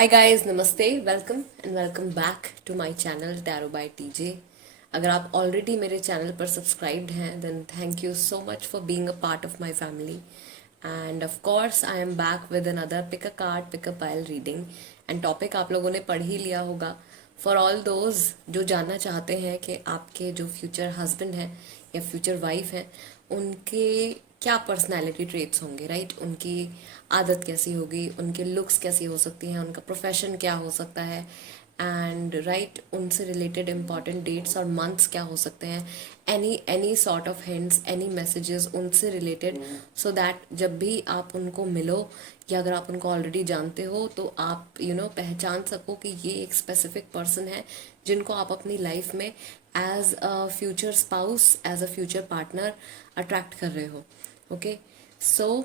हाय guys, नमस्ते, welcome back to my channel tarot by TJ. अगर आप ऑलरेडी मेरे चैनल पर सब्सक्राइब्ड हैं then thank you so much for being a part of my family. And of course I am back with another pick a card pick a pile reading. And topic आप लोगों ने पढ़ ही लिया होगा। For all those जो जानना चाहते हैं कि आपके जो फ्यूचर हस्बैंड हैं या फ्यूचर वाइफ हैं उनके क्या पर्सनैलिटी ट्रेट्स होंगे, राइट? उनकी आदत कैसी होगी, उनके लुक्स कैसी हो सकती हैं, उनका प्रोफेशन क्या हो सकता है, एंड राइट उनसे रिलेटेड इंपॉर्टेंट डेट्स और मंथ्स क्या हो सकते हैं। Any sort of hints, any messages उनसे रिलेटेड, सो दैट जब भी आप उनको मिलो या अगर आप उनको ऑलरेडी जानते हो तो आप पहचान सको कि ये एक स्पेसिफिक पर्सन है जिनको आप अपनी लाइफ में as a future spouse, as a future partner attract कर रहे हो। ओके, सो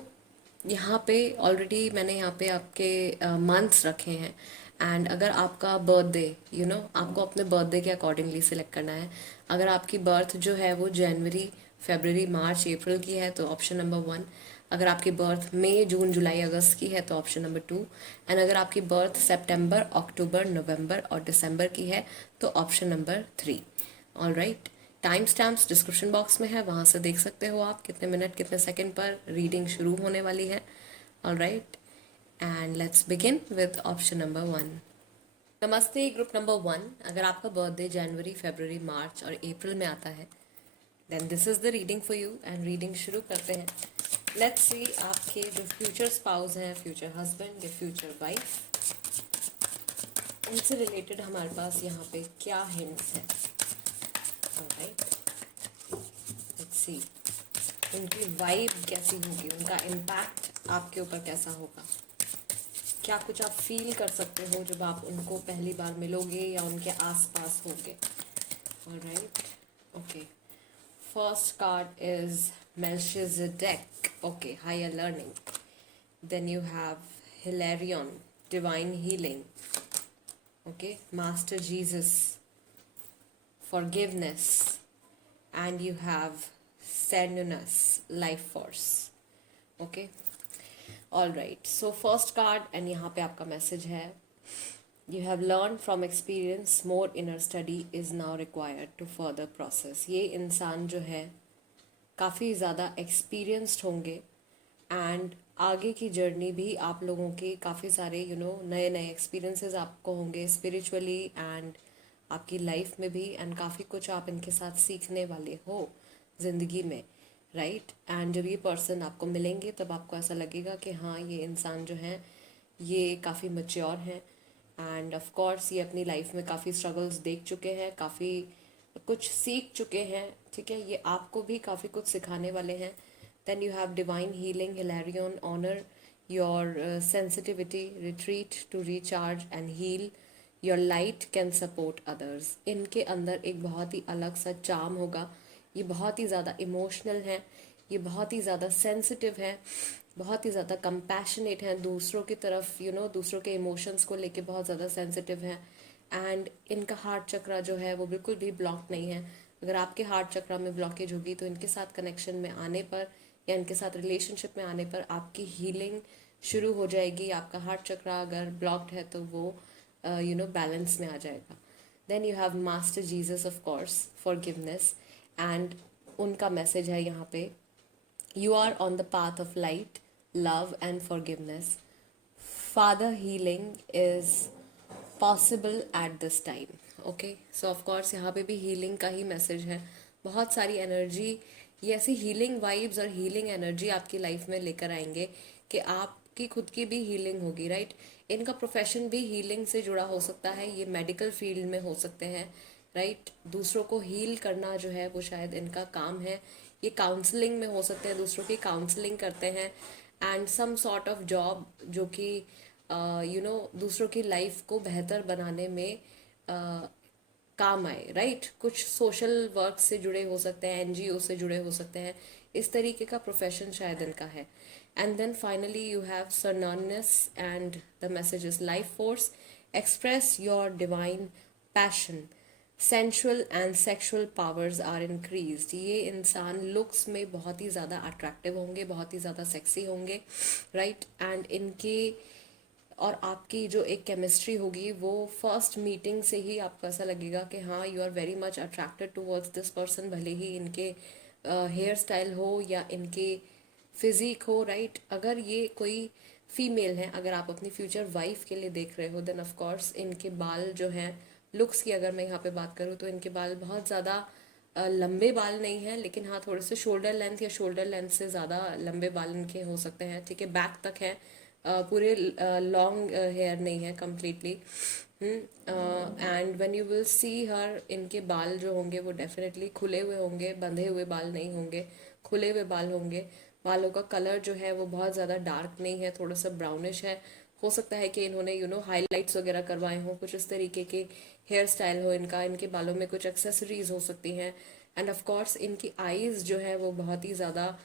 यहाँ पे ऑलरेडी मैंने यहाँ पे आपके मंथ्स रखे हैं। एंड अगर आपका बर्थडे आपको अपने बर्थडे के अकॉर्डिंगली सिलेक्ट करना है। अगर आपकी बर्थ जो है वो जनवरी, फरवरी, मार्च, अप्रैल की है तो ऑप्शन नंबर 1। अगर आपकी बर्थ मई, जून, जुलाई, अगस्त की है तो ऑप्शन नंबर 2। एंड अगर आपकी बर्थ सितंबर, अक्टूबर, नवंबर और दिसंबर की है तो option number 3। All right, time stamps description box में है, वहां से देख सकते हो आप कितने मिनट कितने सेकंड पर रीडिंग शुरू होने वाली है। All right, and let's begin with option number 1। नमस्ते ग्रुप नंबर 1। अगर आपका बर्थडे जनवरी, फरवरी, मार्च और अप्रैल में आता है then this is the reading for you. And reading शुरू करते हैं। लेट्स सी आपके जो फ्यूचर स्पाउस हैं, फ्यूचर हस्बैंड या फ्यूचर वाइफ, उनसे रिलेटेड हमारे पास यहाँ पे क्या हिंट्स हैं। ऑलराइट, लेट्स सी उनकी वाइब कैसी होगी, उनका इम्पैक्ट आपके ऊपर कैसा होगा, क्या कुछ आप फील कर सकते हो जब आप उनको पहली बार मिलोगे या उनके आसपास होगे। Alright, okay, first card is Melchizedek, okay, higher learning. Then you have Hilarion, divine healing, okay, Master Jesus, forgiveness, and you have Cernunnos, life force, okay. All right, so first card and यहाँ पे आपका message है, you have learn from experience, more inner study is now required to further process. ये इंसान जो है काफ़ी ज़्यादा एक्सपीरियंस्ड होंगे एंड आगे की जर्नी भी आप लोगों की काफ़ी सारे नए नए एक्सपीरियंसेस आपको होंगे स्पिरिचुअली एंड आपकी लाइफ में भी। एंड काफ़ी कुछ आप इनके साथ सीखने वाले हो ज़िंदगी में, राइट। एंड जब ये पर्सन आपको मिलेंगे तब आपको ऐसा लगेगा कि हाँ, ये इंसान जो है ये काफ़ी मैच्योर हैं एंड ऑफ कोर्स ये अपनी लाइफ में काफ़ी स्ट्रगल्स देख चुके हैं, काफ़ी कुछ सीख चुके हैं, ठीक है। ये आपको भी काफ़ी कुछ सिखाने वाले हैं। Then you have divine healing, Hilarion, honour your sensitivity, retreat to recharge and heal, your light can support others. इनके अंदर एक बहुत ही अलग सा चार्म होगा। ये बहुत ही ज़्यादा इमोशनल हैं, ये बहुत ही ज़्यादा सेंसिटिव हैं, बहुत ही ज़्यादा कंपैशनेट हैं दूसरों की तरफ, दूसरों के इमोशंस को लेके बहुत ज़्यादा सेंसिटिव हैं। एंड इनका हार्ट चक्रा जो है वो बिल्कुल भी ब्लॉक नहीं है। अगर आपके हार्ट चक्रा में ब्लॉकेज होगी तो इनके साथ कनेक्शन में आने पर या इनके साथ रिलेशनशिप में आने पर आपकी हीलिंग शुरू हो जाएगी। आपका हार्ट चक्रा अगर ब्लॉक्ड है तो वो बैलेंस में आ जाएगा। Then you have master Jesus, of course, forgiveness, and उनका मैसेज है यहाँ पे, you are on the path of light, love and forgiveness, father healing is possible at this time. Okay, so of course यहाँ पे भी healing का ही message है। बहुत सारी एनर्जी, ये ऐसी हीलिंग वाइब्स और हीलिंग एनर्जी आपकी लाइफ में लेकर आएंगे कि आपकी खुद की भी हीलिंग होगी, राइट। इनका प्रोफेशन भी हीलिंग से जुड़ा हो सकता है, ये मेडिकल फील्ड में हो सकते हैं, राइट। दूसरों को हील करना जो है वो शायद इनका काम है। ये काउंसलिंग में हो सकते हैं, दूसरों की काउंसलिंग करते हैं and some sort of job जो कि दूसरों की लाइफ को बेहतर बनाने में काम आए, राइट। कुछ सोशल वर्क से जुड़े हो सकते हैं, एनजीओ से जुड़े हो सकते हैं, इस तरीके का प्रोफेशन शायद इनका है। And then finally you have Cernunnos and the message is life force, express your divine passion, sensual and sexual powers are increased. ये इंसान लुक्स में बहुत ही ज़्यादा अट्रैक्टिव होंगे, बहुत ही ज़्यादा सेक्सी होंगे, राइट। एंड इनके और आपकी जो एक केमिस्ट्री होगी वो फर्स्ट मीटिंग से ही आपको ऐसा लगेगा कि हाँ you are very much attracted towards this person, भले ही इनके हेयर स्टाइल हो या इनके फिजिक हो, राइट। अगर ये कोई फीमेल है, अगर आप अपनी फ्यूचर वाइफ के लिए देख रहे हो, देन ऑफ कोर्स इनके बाल जो हैं, लुक्स की अगर मैं यहाँ पे बात करूँ तो इनके बाल बहुत ज़्यादा लंबे बाल नहीं हैं, लेकिन हाँ थोड़े से शोल्डर लेंथ या शोल्डर लेंथ से ज़्यादा लंबे बाल इनके हो सकते हैं, ठीक है, बैक तक है, पूरे लॉन्ग हेयर नहीं है completely. And when you will see her, इनके बाल जो होंगे वो डेफिनेटली खुले हुए होंगे, बंधे हुए बाल नहीं होंगे, खुले हुए बाल होंगे। बालों का कलर जो है वो बहुत ज़्यादा डार्क नहीं है, थोड़ा सा ब्राउनिश है। हो सकता है कि इन्होंने हाईलाइट्स वगैरह करवाए हों, कुछ इस तरीके के हेयर स्टाइल हो इनका, इनके बालों में कुछ एक्सेसरीज हो सकती हैं। एंड ऑफ कोर्स इनकी आईज जो है वो बहुत ही ज़्यादा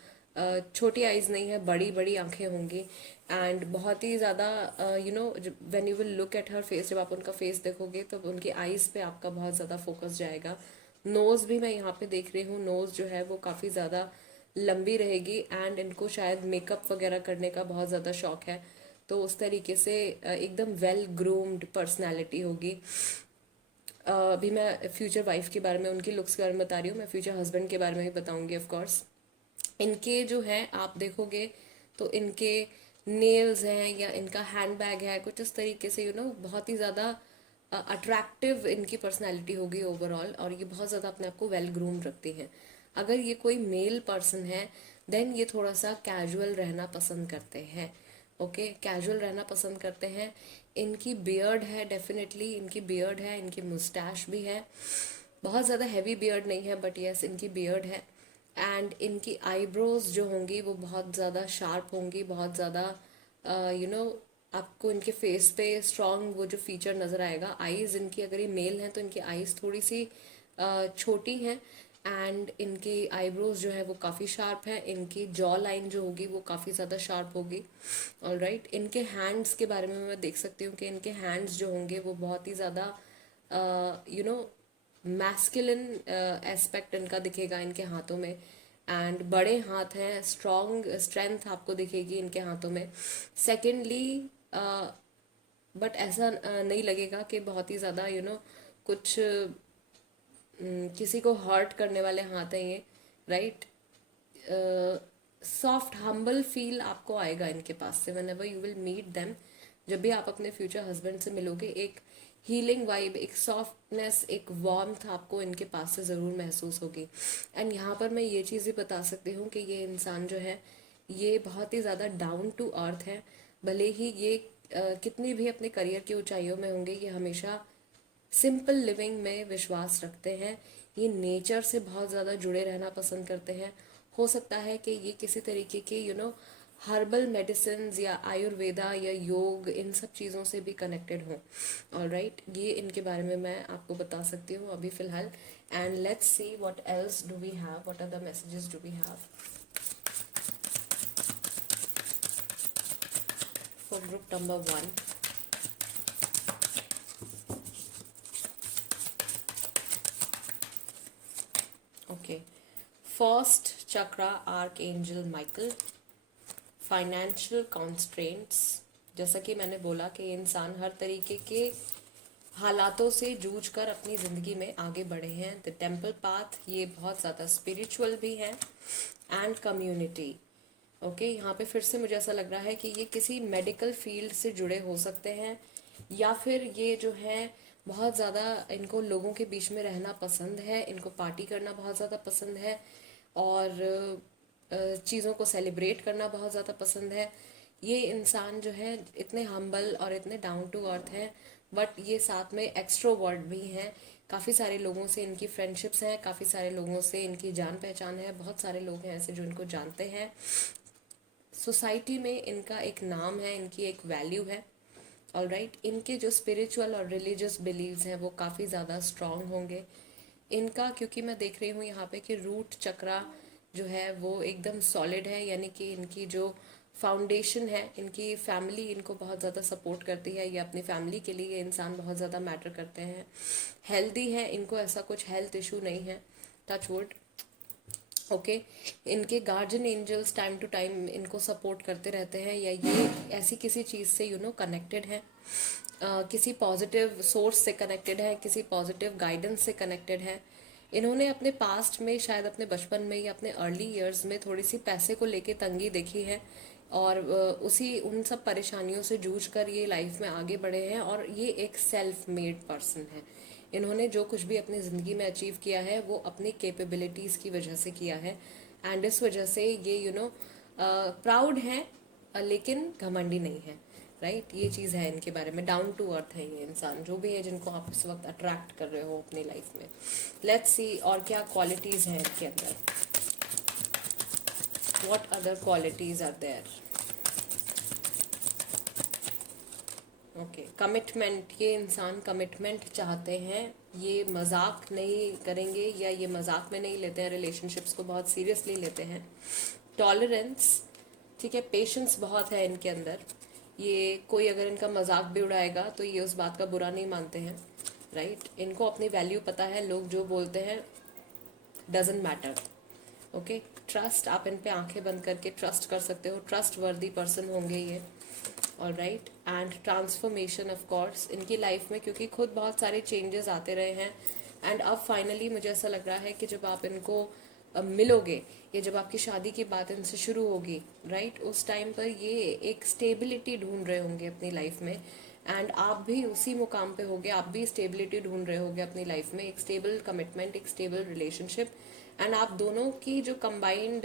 छोटी आईज नहीं है, बड़ी बड़ी आंखें होंगी। एंड बहुत ही ज़्यादा when you will look at her face, जब आप उनका फेस देखोगे तो उनकी आईज पे आपका बहुत ज़्यादा फोकस जाएगा। नोज़ भी मैं यहाँ पे देख रही हूँ, नोज़ जो है वो काफ़ी ज़्यादा लंबी रहेगी। एंड इनको शायद मेकअप वगैरह करने का बहुत ज़्यादा शौक है, तो उस तरीके से एकदम वेल ग्रूम्ड पर्सनैलिटी होगी। अभी मैं फ्यूचर वाइफ के बारे में, उनकी लुक्स के बारे में बता रही हूँ, मैं फ्यूचर हस्बैंड के बारे में भी बताऊंगी ऑफ कोर्स। इनके जो है आप देखोगे तो इनके नेल्स हैं या इनका हैंड बैग है, कुछ इस तरीके से बहुत ही ज़्यादा अट्रैक्टिव इनकी पर्सनैलिटी होगी ओवरऑल, और ये बहुत ज़्यादा अपने आप को वेल ग्रूम रखती हैं। अगर ये कोई मेल पर्सन है देन ये थोड़ा सा कैजुअल रहना पसंद करते हैं, ओके, कैजुअल रहना पसंद करते हैं। इनकी बियर्ड है, डेफिनेटली इनकी बियर्ड है, इनकी मुस्टैश भी है, बहुत ज़्यादा हैवी बियर्ड नहीं है बट यस इनकी बियर्ड है। एंड इनकी आईब्रोज जो होंगी वो बहुत ज़्यादा शार्प होंगी, बहुत ज़्यादा आपको इनके फेस पे स्ट्रॉन्ग वो जो फीचर नज़र आएगा। आईज इनकी, अगर ये मेल हैं तो इनकी आईज थोड़ी सी छोटी हैं। एंड इनकी आईब्रोज जो है वो काफ़ी शार्प है, इनकी जॉ लाइन जो होगी वो काफ़ी ज़्यादा शार्प होगी। ऑलराइट, इनके हैंड्स के बारे में मैं देख सकती हूँ कि इनके हैंड्स जो होंगे वो बहुत ही ज़्यादा मैस्कुलिन एस्पेक्ट इनका दिखेगा इनके हाथों में। एंड बड़े हाथ हैं, स्ट्रॉन्ग स्ट्रेंथ आपको दिखेगी इनके हाथों में। सेकेंडली बट ऐसा नहीं लगेगा कि बहुत ही ज़्यादा कुछ किसी को हर्ट करने वाले हाथ हैं ये, राइट। सॉफ्ट हम्बल फील आपको आएगा इनके पास से whenever you will meet them. जब भी आप अपने फ्यूचर हस्बैंड से मिलोगे, एक हीलिंग वाइब, एक सॉफ्टनेस, एक वार्मथ आपको इनके पास से ज़रूर महसूस होगी। एंड यहाँ पर मैं ये चीज़ भी बता सकती हूँ कि ये इंसान जो है ये बहुत ही ज़्यादा डाउन टू अर्थ है। भले ही ये कितनी भी अपने करियर की ऊंचाइयों में होंगे, ये हमेशा सिंपल लिविंग में विश्वास रखते हैं। ये नेचर से बहुत ज़्यादा जुड़े रहना पसंद करते हैं। हो सकता है कि ये किसी तरीके के हर्बल मेडिसिन या आयुर्वेदा या योग, इन सब चीज़ों से भी कनेक्टेड हों। ऑलराइट, ये इनके बारे में मैं आपको बता सकती हूँ अभी फ़िलहाल। And let's see what else do we have, what are the messages do we have for group number 1। Okay, first chakra archangel Michael, financial constraints. जैसा कि मैंने बोला कि इंसान हर तरीके के हालातों से जूझकर अपनी ज़िंदगी में आगे बढ़े हैं। द टेम्पल पाथ, ये बहुत ज़्यादा स्पिरिचुअल भी है। एंड कम्युनिटी, ओके, यहाँ पे फिर से मुझे ऐसा लग रहा है कि ये किसी मेडिकल फील्ड से जुड़े हो सकते हैं, या फिर ये जो है बहुत ज़्यादा इनको लोगों के बीच में रहना पसंद है, इनको पार्टी करना बहुत ज़्यादा पसंद है, और चीज़ों को सेलिब्रेट करना बहुत ज़्यादा पसंद है। ये इंसान जो है इतने हम्बल और इतने डाउन टू अर्थ हैं, बट ये साथ में एक्सट्रोवर्ट भी हैं। काफ़ी सारे लोगों से इनकी फ्रेंडशिप्स हैं, काफ़ी सारे लोगों से इनकी जान पहचान है, बहुत सारे लोग हैं ऐसे जो इनको जानते हैं। सोसाइटी में इनका एक नाम है, इनकी एक वैल्यू है। ऑलराइट, इनके जो स्पिरिचुअल और रिलीजियस बिलीव्स हैं वो काफ़ी ज़्यादा स्ट्रांग होंगे इनका, क्योंकि मैं देख रही हूँ यहाँ पे कि रूट चक्रा जो है वो एकदम सॉलिड है, यानी कि इनकी जो फाउंडेशन है, इनकी फैमिली इनको बहुत ज़्यादा सपोर्ट करती है, ये अपनी फैमिली के लिए ये इंसान बहुत ज़्यादा मैटर करते हैं। हेल्दी है, इनको ऐसा कुछ हेल्थ इशू नहीं है, टच वुड। ओके इनके guardian angels time to time इनको सपोर्ट करते रहते हैं, या ये ऐसी किसी चीज़ से कनेक्टेड है, किसी पॉजिटिव सोर्स से कनेक्टेड है, किसी पॉजिटिव गाइडेंस से कनेक्टेड है। इन्होंने अपने पास्ट में, शायद अपने बचपन में या अपने अर्ली ईयर्स में थोड़ी सी पैसे को लेके तंगी देखी है, और उसी उन सब परेशानियों से जूझ कर ये लाइफ में आगे बढ़े हैं, और ये एक सेल्फ मेड पर्सन है। इन्होंने जो कुछ भी अपनी ज़िंदगी में अचीव किया है वो अपनी कैपेबिलिटीज़ की वजह से किया है, एंड इस वजह से ये प्राउड है, लेकिन घमंडी नहीं है, राइट। ये चीज़ है इनके बारे में, डाउन टू अर्थ है ये इंसान, जो भी है जिनको आप इस वक्त अट्रैक्ट कर रहे हो अपनी लाइफ में। लेट्स सी और क्या क्वालिटीज़ हैं इनके अंदर, what other qualities are there. Okay commitment, ये इंसान कमिटमेंट चाहते हैं, ये मजाक नहीं करेंगे या ये मजाक में नहीं लेते हैं, रिलेशनशिप्स को बहुत सीरियसली लेते हैं। टॉलरेंस, ठीक है, पेशेंस बहुत है इनके अंदर। ये कोई अगर इनका मजाक भी उड़ाएगा तो ये उस बात का बुरा नहीं मानते हैं, राइट। इनको अपनी वैल्यू पता है, लोग जो बोलते हैं डजेंट मैटर। ओके ट्रस्ट, आप इन पे आंखें बंद करके ट्रस्ट कर सकते हो, ट्रस्ट वर्दी पर्सन होंगे ये, all right. And transformation of course इनकी लाइफ में, क्योंकि खुद बहुत सारे चेंजेस आते रहे हैं, एंड अब फाइनली मुझे ऐसा लग रहा है कि जब आप इनको मिलोगे, या जब आपकी शादी की बात इनसे शुरू होगी, राइट, उस टाइम पर ये एक स्टेबिलिटी ढूंढ रहे होंगे अपनी लाइफ में, एंड आप भी उसी मुकाम पे होगे, आप भी स्टेबिलिटी ढूंढ रहे होगे अपनी लाइफ में, एक स्टेबल कमिटमेंट, एक स्टेबल रिलेशनशिप, एंड आप दोनों की जो कंबाइंड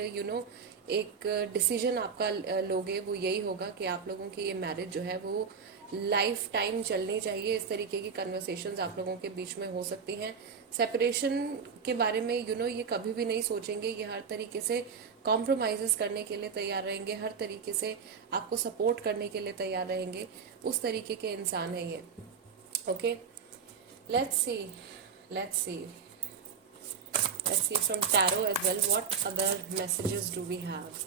एक डिसीजन आपका लोगे, वो यही होगा कि आप लोगों की ये मैरिज जो है वो लाइफ टाइम चलनी चाहिए। इस तरीके की कन्वर्सेशंस आप लोगों के बीच में हो सकती हैं। सेपरेशन के बारे में ये कभी भी नहीं सोचेंगे, ये हर तरीके से कॉम्प्रोमाइजेस करने के लिए तैयार रहेंगे, हर तरीके से आपको सपोर्ट करने के लिए तैयार रहेंगे, उस तरीके के इंसान है ये। Okay let's C let's see from tarot as well, what other messages do we have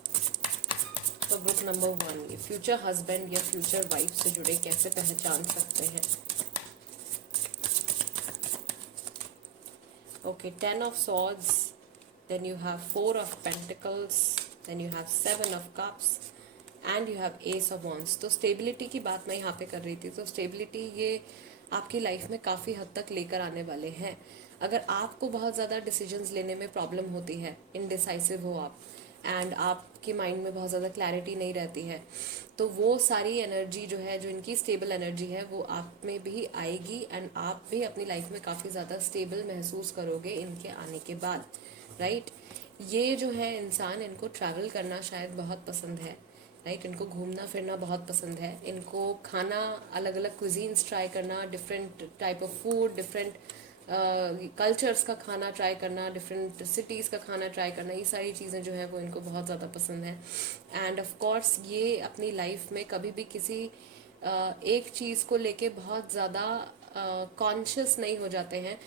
for book number 1। ये फ्यूचर हस्बैंड या फ्यूचर वाइफ से जुड़े कैसे पहचान सकते हैं। Okay 10 of swords, then you have 4 of pentacles, then you have 7 of cups and you have ace of wands। तो stability की बात मैं यहाँ पे कर रही थी, तो स्टेबिलिटी ये आपकी लाइफ में काफ़ी हद तक लेकर आने वाले हैं। अगर आपको बहुत ज़्यादा डिसीजंस लेने में प्रॉब्लम होती है, इनडिसाइसिव हो आप, एंड आपके माइंड में बहुत ज़्यादा क्लैरिटी नहीं रहती है, तो वो सारी एनर्जी जो है, जो इनकी स्टेबल एनर्जी है, वो आप में भी आएगी, एंड आप भी अपनी लाइफ में काफ़ी ज़्यादा स्टेबल महसूस करोगे इनके आने के बाद, राइट। ये जो है इंसान, इनको ट्रैवल करना शायद बहुत पसंद है, राइट। इनको घूमना फिरना बहुत पसंद है, इनको खाना, अलग अलग क्विजीन्स ट्राई करना, different type of food, different cultures का खाना ट्राई करना, डिफरेंट सिटीज़ का खाना ट्राई करना, ये सारी चीज़ें जो है वो इनको बहुत ज़्यादा पसंद है। एंड ऑफ कोर्स ये अपनी लाइफ में कभी भी किसी एक चीज़ को लेके बहुत ज़्यादा कॉन्शियस नहीं हो जाते हैं।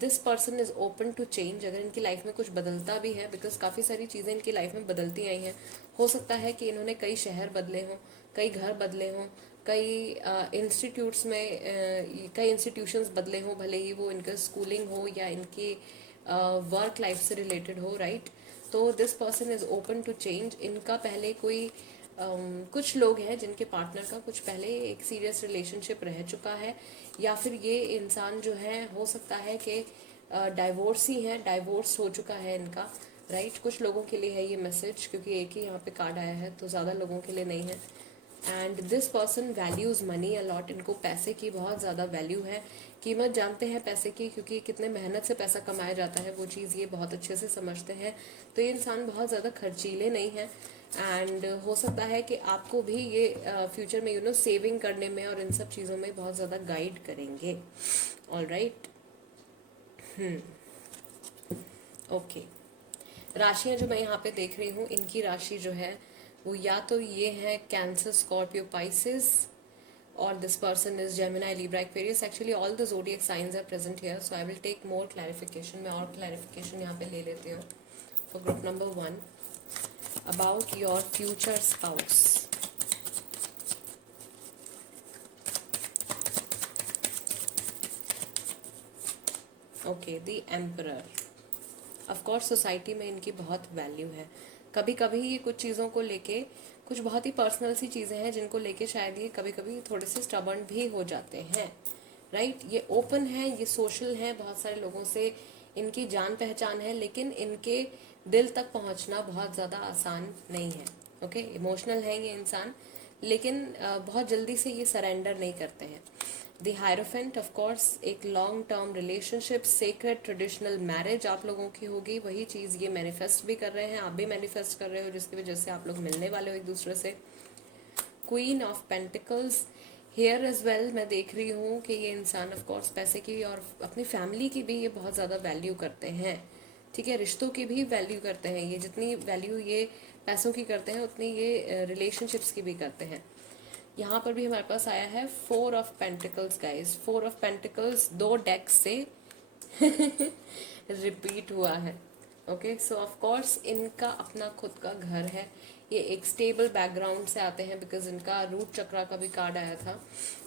This person is open to change, अगर इनकी लाइफ में कुछ बदलता भी है, बिकॉज काफ़ी सारी चीज़ें इनकी लाइफ में बदलती आई हैं। हो सकता है कि इन्होंने कई शहर बदले हों, कई घर बदले हों, कई इंस्टीट्यूट्स में कई इंस्टीट्यूशंस बदले हों, भले ही वो इनका स्कूलिंग हो या इनकी वर्क लाइफ से रिलेटेड हो, राइट। तो this person is open to change. इनका पहले कोई कुछ लोग हैं जिनके पार्टनर का कुछ पहले एक सीरियस रिलेशनशिप रह चुका है, या फिर ये इंसान जो है हो सकता है कि डाइवोर्स ही है, डाइवोर्स हो चुका है इनका, राइट। कुछ लोगों के लिए है ये मैसेज, क्योंकि एक ही यहाँ पे कार्ड आया है, तो ज़्यादा लोगों के लिए नहीं है। And this person values money a lot, इनको पैसे की बहुत ज़्यादा वैल्यू है, कीमत जानते हैं पैसे की, क्योंकि कितने मेहनत से पैसा कमाया जाता है वो चीज़ ये बहुत अच्छे से समझते हैं। तो ये इंसान बहुत ज़्यादा खर्चीले नहीं है, एंड हो सकता है कि आपको भी ये फ्यूचर में सेविंग करने में और इन सब चीज़ों में बहुत ज़्यादा गाइड करेंगे, ऑल राइट। ओके राशियाँ जो मैं यहाँ पे देख रही हूँ, इनकी राशि जो है वो या तो ये है कैंसर, स्कॉर्पियो, पाइसेस, और this person is Gemini, Libra, Aquarius. Actually all the zodiac signs are present here, so I will take more clarification. मैं और क्लैरिफिकेशन यहाँ पे ले लेती हूँ for group number 1 about your future spouse. Okay the emperor, of course society में इनकी बहुत वैल्यू है। कभी कभी ये कुछ चीज़ों को लेके, कुछ बहुत ही पर्सनल सी चीज़ें हैं जिनको लेके शायद ये कभी कभी थोड़े से स्टबर्न भी हो जाते हैं, राइट। ये ओपन है, ये सोशल है, बहुत सारे लोगों से इनकी जान पहचान है, लेकिन इनके दिल तक पहुंचना बहुत ज़्यादा आसान नहीं है। ओके, इमोशनल है ये इंसान, लेकिन बहुत जल्दी से ये सरेंडर नहीं करते हैं। द हायरोफेंट ऑफ कोर्स एक long term relationship, secret traditional marriage आप लोगों की होगी, वही चीज़ ये मैनिफेस्ट भी कर रहे हैं, आप भी मैनिफेस्ट कर रहे हो, जिसकी वजह से आप लोग मिलने वाले हो एक दूसरे से। Queen of pentacles here as well, मैं देख रही हूँ कि ये इंसान ऑफ कोर्स पैसे की और अपनी फैमिली की भी ये बहुत ज़्यादा वैल्यू करते हैं, ठीक है। रिश्तों की भी वैल्यू करते हैं ये, जितनी वैल्यू ये पैसों की करते हैं उतनी ये रिलेशनशिप्स की भी करते हैं। यहाँ पर भी हमारे पास आया है 4 of pentacles guys. 4 of pentacles 2 deck से रिपीट हुआ है। ओके, सो ऑफ कोर्स इनका अपना खुद का घर है, ये एक स्टेबल बैकग्राउंड से आते हैं, बिकॉज इनका रूट चक्रा का भी कार्ड आया था,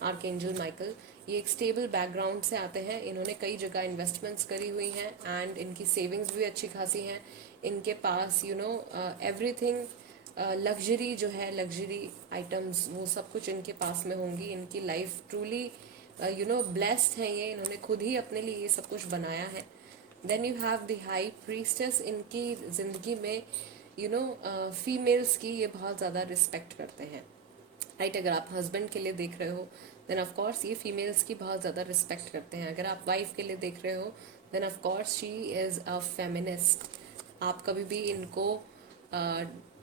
आर्कएंजल माइकल। ये एक स्टेबल बैकग्राउंड से आते हैं, इन्होंने कई जगह इन्वेस्टमेंट्स करी हुई हैं एंड इनकी सेविंग्स भी अच्छी खासी हैं। इनके पास एवरीथिंग लग्जरी जो है, लग्जरी आइटम्स वो सब कुछ इनके पास में होंगी। इनकी लाइफ ट्रूली ब्लेस्ड है, ये इन्होंने खुद ही अपने लिए ये सब कुछ बनाया है। Then you have the high priestess, इनकी ज़िंदगी में फीमेल्स की ये बहुत ज़्यादा रिस्पेक्ट करते हैं, राइट। अगर आप हस्बैंड के लिए देख रहे हो देन ऑफ कोर्स ये फीमेल्स की बहुत ज़्यादा रिस्पेक्ट करते हैं। अगर आप वाइफ के लिए देख रहे हो then of course she is a feminist. आप कभी भी इनको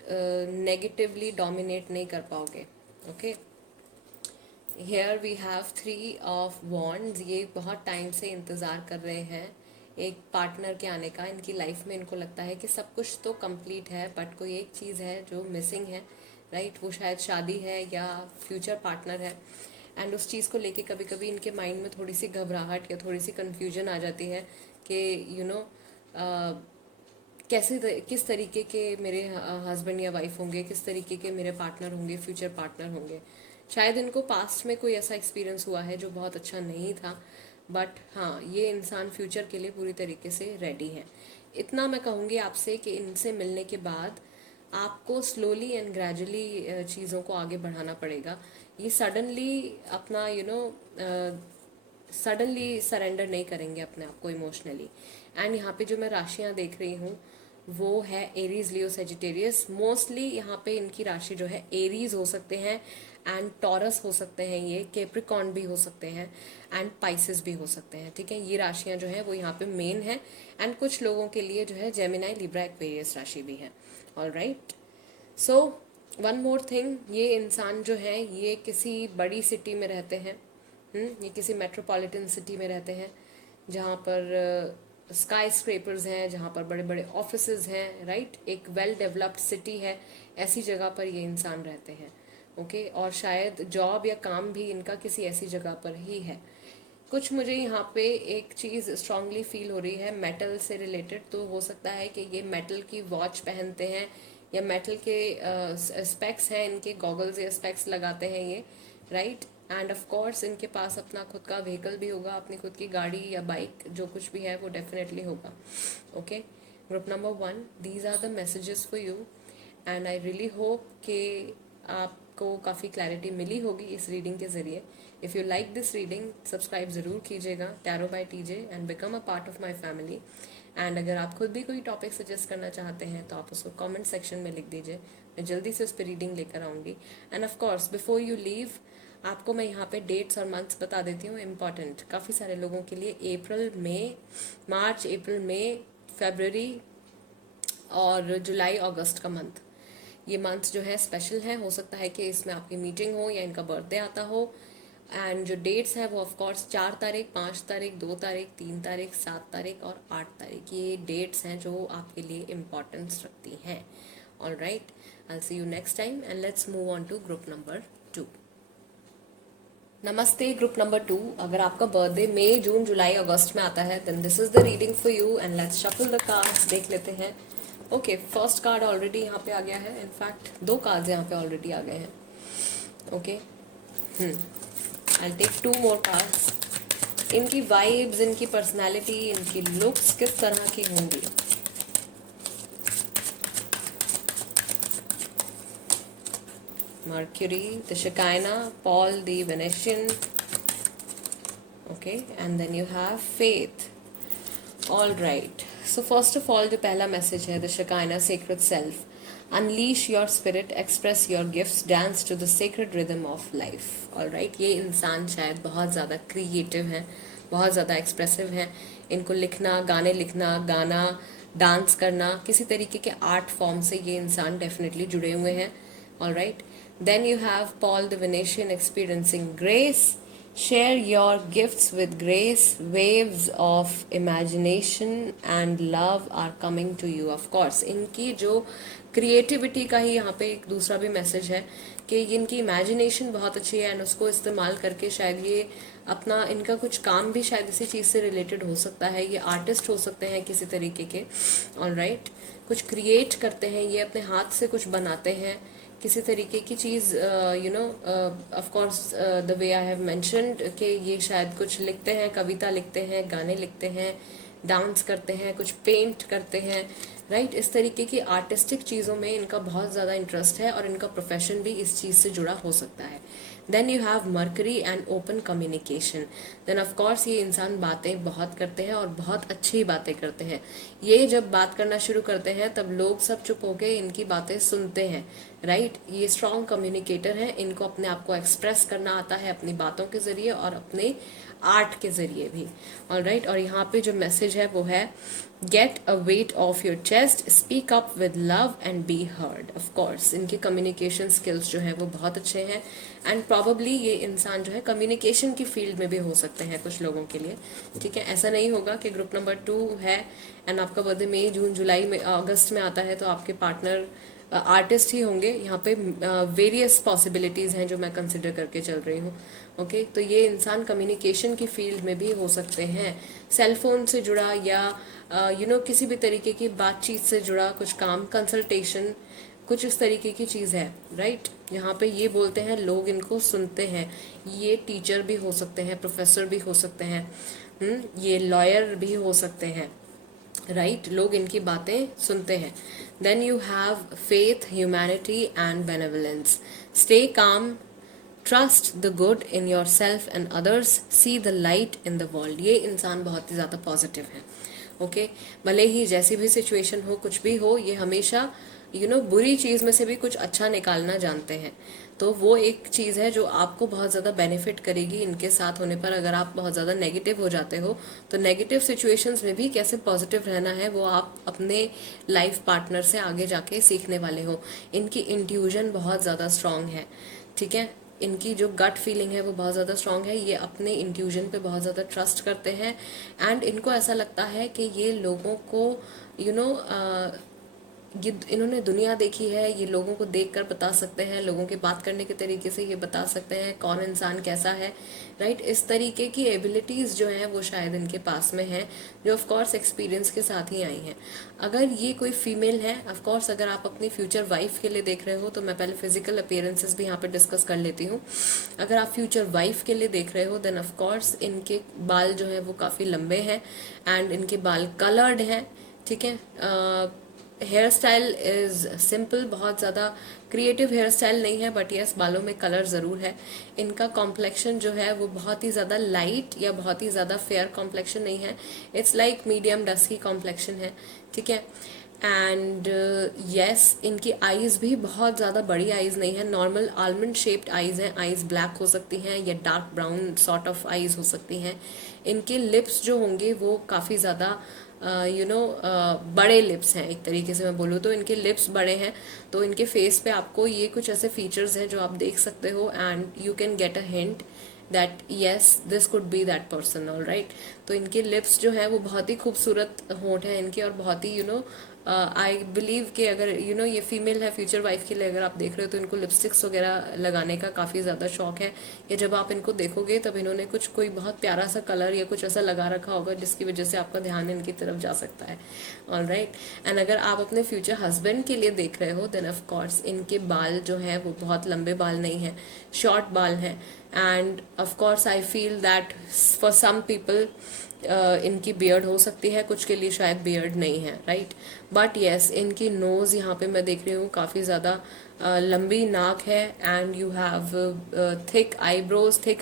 नेगेटिवली डोमिनेट नहीं कर पाओगे। Okay, here we have 3 of wands, ये बहुत टाइम से इंतज़ार कर रहे हैं एक पार्टनर के आने का। इनकी लाइफ में इनको लगता है कि सब कुछ तो कंप्लीट है बट कोई एक चीज़ है जो मिसिंग है, राइट। वो शायद शादी है या फ्यूचर पार्टनर है, एंड उस चीज़ को लेके कभी कभी इनके माइंड में थोड़ी सी घबराहट या थोड़ी सी कन्फ्यूजन आ जाती है कि किस तरीके के मेरे हस्बैंड या वाइफ होंगे, किस तरीके के मेरे पार्टनर होंगे, फ्यूचर पार्टनर होंगे। शायद इनको पास्ट में कोई ऐसा एक्सपीरियंस हुआ है जो बहुत अच्छा नहीं था, बट हाँ ये इंसान फ्यूचर के लिए पूरी तरीके से रेडी है। इतना मैं कहूँगी आपसे कि इनसे मिलने के बाद आपको स्लोली एंड ग्रेजुअली चीज़ों को आगे बढ़ाना पड़ेगा। ये सडनली अपना सडनली सरेंडर नहीं करेंगे अपने आप को इमोशनली। एंड यहाँ पे जो मैं राशियाँ देख रही हूँ वो है एरीज, लियो, सेजिटेरियस। मोस्टली यहाँ पे इनकी राशि जो है एरीज हो सकते हैं एंड टॉरस हो सकते हैं, ये कैप्रिकॉर्न भी हो सकते हैं एंड पाइसेस भी हो सकते हैं, ठीक है। ये राशियाँ जो है वो यहाँ पे मेन है, एंड कुछ लोगों के लिए जो है जेमिनाई, लिब्रा, एक्वेरियस राशि भी है। All right, so one more thing, ये इंसान जो है ये किसी बड़ी सिटी में रहते हैं, ये किसी मेट्रोपॉलिटन सिटी में रहते हैं जहाँ पर स्काई स्क्रेपर्स हैं, जहाँ पर बड़े बड़े ऑफिसेज हैं, राइट। एक वेल डेवलप्ड सिटी है, ऐसी जगह पर ये इंसान रहते हैं। ओके, और शायद जॉब या काम भी इनका किसी ऐसी जगह पर ही है। कुछ मुझे यहाँ पे एक चीज़ स्ट्रांगली फील हो रही है मेटल से रिलेटेड, तो हो सकता है कि ये मेटल की वॉच पहनते हैं या मेटल के स्पेक्स हैं, इनके गॉगल्स या स्पेक्स लगाते हैं ये, राइट। एंड ऑफ कोर्स इनके पास अपना खुद का व्हीकल भी होगा, अपनी खुद की गाड़ी या बाइक जो कुछ भी है वो डेफिनेटली होगा। Okay, group number 1, these are the messages for you and I really hope कि आपको काफ़ी क्लैरिटी मिली होगी इस रीडिंग के ज़रिए। If you like this reading subscribe ज़रूर कीजिएगा tarot by TJ and become a part of my family. And अगर आप खुद भी कोई टॉपिक सजेस्ट करना चाहते हैं तो आप उसको कमेंट सेक्शन में लिख दीजिए, मैं जल्दी से उस पर रीडिंग लेकर आऊँगी। And of course before you leave आपको मैं यहाँ पे डेट्स और मंथ्स बता देती हूँ इम्पॉर्टेंट काफ़ी सारे लोगों के लिए। मार्च, अप्रैल, मई, फरवरी और जुलाई, अगस्त का मंथ, ये मंथ जो है स्पेशल है। हो सकता है कि इसमें आपकी मीटिंग हो या इनका बर्थडे आता हो। एंड जो डेट्स है वो ऑफ कोर्स 4 तारीख, 5 तारीख, 2 तारीख, 3 तारीख, 7 तारीख और 8 तारीख, ये डेट्स हैं जो आपके लिए इम्पॉर्टेंस रखती हैं। All right, I see you next time and let's move on to group number 2। नमस्ते ग्रुप नंबर 2, अगर आपका बर्थडे मई, जून, जुलाई, अगस्त में आता है then this is the reading for you and let's shuffle the cards, देख लेते हैं। ओके, फर्स्ट कार्ड ऑलरेडी यहाँ पे आ गया है, इनफैक्ट 2 कार्ड्स यहाँ पे ऑलरेडी आ गए हैं। Okay, I take 2 more cards. इनकी वाइब्स, इनकी पर्सनैलिटी, इनकी लुक्स किस तरह की होंगी, Mercury, the Shekinah, Paul the Venetian. Okay, and then you have faith. All right. So first of all, जो पहला मैसेज है, the Shekinah sacred self. Unleash your spirit, express your gifts, dance to the sacred rhythm of life. All right. ये इंसान शायद बहुत ज़्यादा creative है, बहुत ज़्यादा एक्सप्रेसिव है. इनको लिखना, गाना, डांस करना, किसी तरीके के आर्ट फॉर्म से ये इंसान डेफिनेटली जुड़े हुए हैं. All right. Then you have Paul the Venetian experiencing grace. Share your gifts with grace. Waves of imagination and love are coming to you. Of course, इनकी जो क्रिएटिविटी का ही यहाँ पे एक दूसरा भी मैसेज है कि इनकी इमेजिनेशन बहुत अच्छी है एंड उसको इस्तेमाल करके शायद ये अपना इनका कुछ काम भी शायद इसी चीज़ से रिलेटेड हो सकता है. ये आर्टिस्ट हो सकते हैं किसी तरीके के. ऑलराइट, कुछ क्रिएट करते हैं, ये अपने हाथ से कुछ बनाते हैं किसी तरीके की चीज़. Of course the way I have mentioned कि ये शायद कुछ लिखते हैं, कविता लिखते हैं, गाने लिखते हैं, डांस करते हैं, कुछ पेंट करते हैं. राइट, इस तरीके की आर्टिस्टिक चीज़ों में इनका बहुत ज़्यादा इंटरेस्ट है और इनका प्रोफेशन भी इस चीज़ से जुड़ा हो सकता है. Then you have Mercury and open communication. Then of course ये इंसान बातें बहुत करते हैं और बहुत अच्छी बातें करते हैं. ये जब बात करना शुरू करते हैं तब लोग सब चुप होकर इनकी बातें सुनते हैं. राइट, ये स्ट्रॉन्ग कम्युनिकेटर हैं. इनको अपने आप को एक्सप्रेस करना आता है अपनी बातों के ज़रिए और अपने आर्ट के ज़रिए भी. ऑलराइट, और यहाँ पे जो मैसेज है वो है get a weight of your chest, speak up with love and be heard. Of course इनके कम्युनिकेशन स्किल्स जो है वो बहुत अच्छे हैं एंड प्रॉबली ये इंसान जो है कम्युनिकेशन की फील्ड में भी हो सकते हैं कुछ लोगों के लिए. ठीक है, ऐसा नहीं होगा कि ग्रुप नंबर 2 है एंड आपका बर्थडे मई, जून, जुलाई में, अगस्त में आता है तो आपके पार्टनर आर्टिस्ट ही होंगे. यहाँ पे वेरियस पॉसिबिलिटीज़ हैं जो मैं कंसिडर करके चल रही हूँ. ओके, तो ये इंसान कम्युनिकेशन की फील्ड में भी हो सकते हैं, सेलफोन से जुड़ा या किसी भी तरीके की बातचीत से जुड़ा कुछ काम, कंसल्टेशन, कुछ इस तरीके की चीज़ है. राइट, यहाँ पे ये बोलते हैं लोग इनको सुनते हैं. ये टीचर भी हो सकते हैं, प्रोफेसर भी हो सकते हैं, ये लॉयर भी हो सकते हैं. राइट, लोग इनकी बातें सुनते हैं. Then you have faith, humanity and benevolence. Stay calm, trust the good in your self and others, see the light in the world. ये इंसान बहुत ही ज़्यादा पॉजिटिव है. ओके, भले ही जैसी भी सिचुएशन हो, कुछ भी हो, ये हमेशा बुरी चीज़ में से भी कुछ अच्छा निकालना जानते हैं. तो वो एक चीज़ है जो आपको बहुत ज़्यादा बेनिफिट करेगी इनके साथ होने पर. अगर आप बहुत ज़्यादा नेगेटिव हो जाते हो तो नेगेटिव सिचुएशंस में भी कैसे पॉजिटिव रहना है वो आप अपने लाइफ पार्टनर से आगे जाके सीखने वाले हो. इनकी इंट्यूजन बहुत ज़्यादा स्ट्रांग है. ठीक है, इनकी जो गट फीलिंग है वो बहुत ज़्यादा स्ट्रांग है. ये अपने इंट्यूजन पे बहुत ज़्यादा ट्रस्ट करते हैं एंड इनको ऐसा लगता है कि ये लोगों को ये इन्होंने दुनिया देखी है, ये लोगों को देखकर बता सकते हैं, लोगों के बात करने के तरीके से ये बता सकते हैं कौन इंसान कैसा है. राइट, इस तरीके की एबिलिटीज़ जो हैं वो शायद इनके पास में हैं जो ऑफ कोर्स एक्सपीरियंस के साथ ही आई हैं. अगर ये कोई फीमेल है, ऑफ कोर्स अगर आप अपनी फ्यूचर वाइफ के लिए देख रहे हो तो मैं पहले फिजिकल अपीयरेंसेस भी यहाँ पे डिस्कस कर लेती हूँ. अगर आप फ्यूचर वाइफ के लिए देख रहे हो देन ऑफ कोर्स इनके बाल जो है वो काफ़ी लंबे हैं एंड इनके बाल कलर्ड हैं. ठीक है, हेयर स्टाइल इज़ सिंपल, बहुत ज़्यादा क्रिएटिव हेयर स्टाइल नहीं है बट यस बालों में कलर ज़रूर है. इनका कॉम्प्लेक्शन जो है वो बहुत ही ज़्यादा लाइट या बहुत ही ज़्यादा फेयर कॉम्प्लेक्शन नहीं है. It's like medium dusky complexion है. ठीक है, एंड यस इनकी आईज़ भी बहुत ज़्यादा बड़ी आईज़ नहीं है, नॉर्मल आलमंड शेप्ड आईज़ हैं. आईज़ ब्लैक हो सकती हैं या dark brown sort of eyes हो सकती हैं. इनके लिप्स जो होंगे वो काफ़ी ज़्यादा बड़े लिप्स हैं. एक तरीके से मैं बोलूँ तो इनके लिप्स बड़े हैं. तो इनके फेस पे आपको ये कुछ ऐसे फीचर्स हैं जो आप देख सकते हो and you can get a hint that yes this could B that person. All right, तो इनके लिप्स जो है वो बहुत ही खूबसूरत होंठ हैं इनके और बहुत ही आई बिलीव कि अगर ये फीमेल है फ्यूचर वाइफ के लिए अगर आप देख रहे हो तो इनको लिपस्टिक्स वगैरह लगाने का काफ़ी ज़्यादा शौक है. या जब आप इनको देखोगे तब इन्होंने कोई बहुत प्यारा सा कलर या कुछ ऐसा लगा रखा होगा जिसकी वजह से आपका ध्यान इनकी तरफ जा सकता है. ऑल राइट, एंड अगर आप अपने फ्यूचर हस्बैंड के लिए देख रहे हो देन ऑफ कोर्स इनके बाल जो हैं वो बहुत लंबे बाल नहीं हैं, शॉर्ट बाल हैं. And of course I feel that for some people इनकी बियर्ड हो सकती है, कुछ के लिए शायद बियर्ड नहीं है, राइट। बट येस, इनकी नोज़ यहाँ पे मैं देख रही हूँ काफ़ी ज़्यादा लंबी नाक है, and you have thick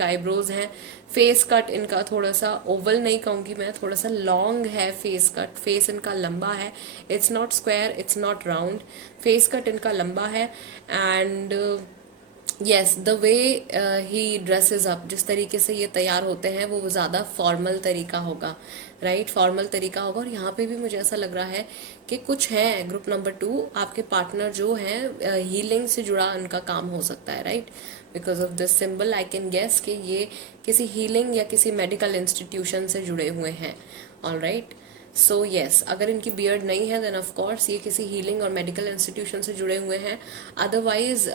eyebrows हैं। फेस कट इनका थोड़ा सा ओवल नहीं कहूँगी मैं, थोड़ा सा लॉन्ग है फेस कट, फेस इनका लंबा है, it's not square, it's not round, face cut इनका लंबा है। And yes, the way he dresses up, जिस तरीके से ये तैयार होते हैं वो ज़्यादा फॉर्मल तरीका होगा, राइट, फॉर्मल तरीका होगा। और यहाँ पे भी मुझे ऐसा लग रहा है कि कुछ है ग्रुप नंबर 2 आपके पार्टनर जो हैं, हीलिंग से जुड़ा उनका काम हो सकता है, right. Because of this symbol I can guess कि ये किसी हीलिंग या किसी मेडिकल इंस्टीट्यूशन से जुड़े हुए हैं, ऑल राइट। सो येस, अगर इनकी बियर्ड नहीं है देन ऑफ कोर्स ये किसी हीलिंग और मेडिकल इंस्टीट्यूशन से जुड़े हुए हैं। अदरवाइज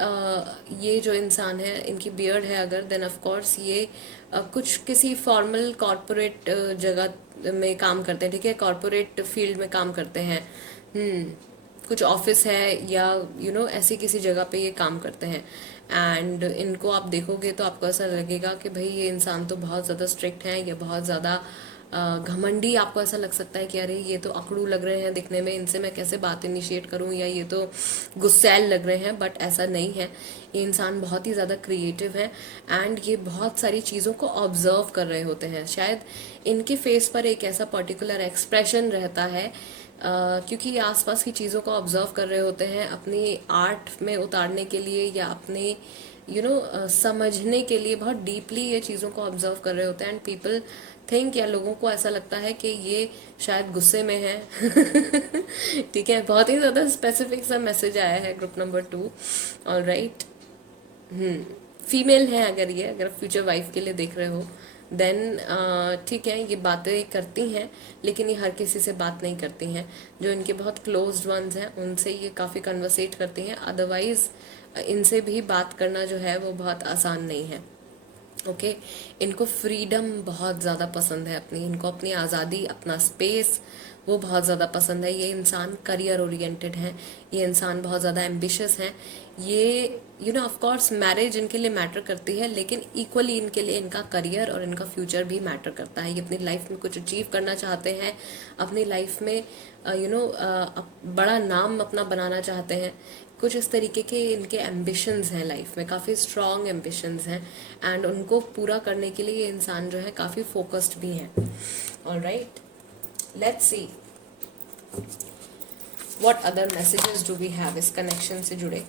ये जो इंसान है इनकी बियर्ड है अगर, देन ऑफ कोर्स ये कुछ किसी फॉर्मल कॉरपोरेट जगह में काम करते हैं, ठीक है, कॉरपोरेट फील्ड में काम करते हैं। कुछ ऑफिस है या ऐसी किसी जगह पे ये काम करते हैं। एंड इनको आप देखोगे तो आपको ऐसा लगेगा कि भाई ये इंसान तो बहुत ज़्यादा स्ट्रिक्ट है, या बहुत ज़्यादा घमंडी। आपको ऐसा लग सकता है कि अरे ये तो अकड़ू लग रहे हैं दिखने में, इनसे मैं कैसे बात इनिशिएट करूं, या ये तो गुस्सैल लग रहे हैं। बट ऐसा नहीं है, ये इंसान बहुत ही ज़्यादा क्रिएटिव है, एंड ये बहुत सारी चीज़ों को ऑब्जर्व कर रहे होते हैं। शायद इनके फेस पर एक ऐसा पर्टिकुलर एक्सप्रेशन रहता है क्योंकि ये आसपास की चीज़ों को ऑब्जर्व कर रहे होते हैं अपनी आर्ट में उतारने के लिए, या अपने समझने के लिए बहुत डीपली ये चीज़ों को ऑब्जर्व कर रहे होते हैं। एंड पीपल थिंक, या लोगों को ऐसा लगता है कि ये शायद गुस्से में है। ठीक है, बहुत ही ज़्यादा स्पेसिफिक सा मैसेज आया है group number 2, all right. Female है अगर ये, अगर फ्यूचर वाइफ के लिए देख रहे हो देन ठीक है, ये बातें करती हैं लेकिन ये हर किसी से बात नहीं करती हैं। जो इनके बहुत क्लोज्ड वंस हैं उनसे ये काफ़ी कन्वर्सेट करती हैं, अदरवाइज इनसे भी बात करना जो है वो बहुत आसान नहीं है। ओके, इनको फ्रीडम बहुत ज़्यादा पसंद है अपनी, इनको अपनी आज़ादी, अपना स्पेस वो बहुत ज़्यादा पसंद है। ये इंसान करियर ओरिएंटेड है, ये इंसान बहुत ज़्यादा एम्बिशियस है। ये ऑफ कोर्स मैरिज इनके लिए मैटर करती है, लेकिन इक्वली इनके लिए इनका करियर और इनका फ्यूचर भी मैटर करता है। ये अपनी लाइफ में कुछ अचीव करना चाहते हैं, अपनी लाइफ में बड़ा नाम अपना बनाना चाहते हैं। कुछ इस तरीके के इनके एम्बिशंस हैं लाइफ में, काफ़ी स्ट्रॉन्ग एम्बिशंस हैं, एंड उनको पूरा करने के लिए ये इंसान जो है काफ़ी फोकस्ड भी हैं। All right, let's see what other messages do we have इस कनेक्शन से जुड़े,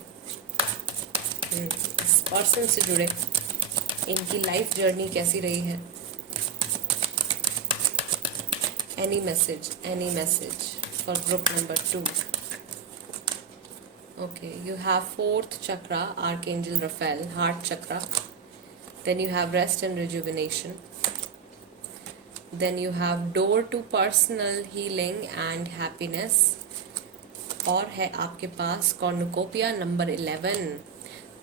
इस पर्सन से जुड़े। इनकी लाइफ जर्नी कैसी रही है। Any message for group number 2। Okay, you have 4th chakra, Archangel Raphael, heart chakra. Then you have rest and rejuvenation. Then you have door to personal healing and happiness. और है आपके पास cornucopia number 11।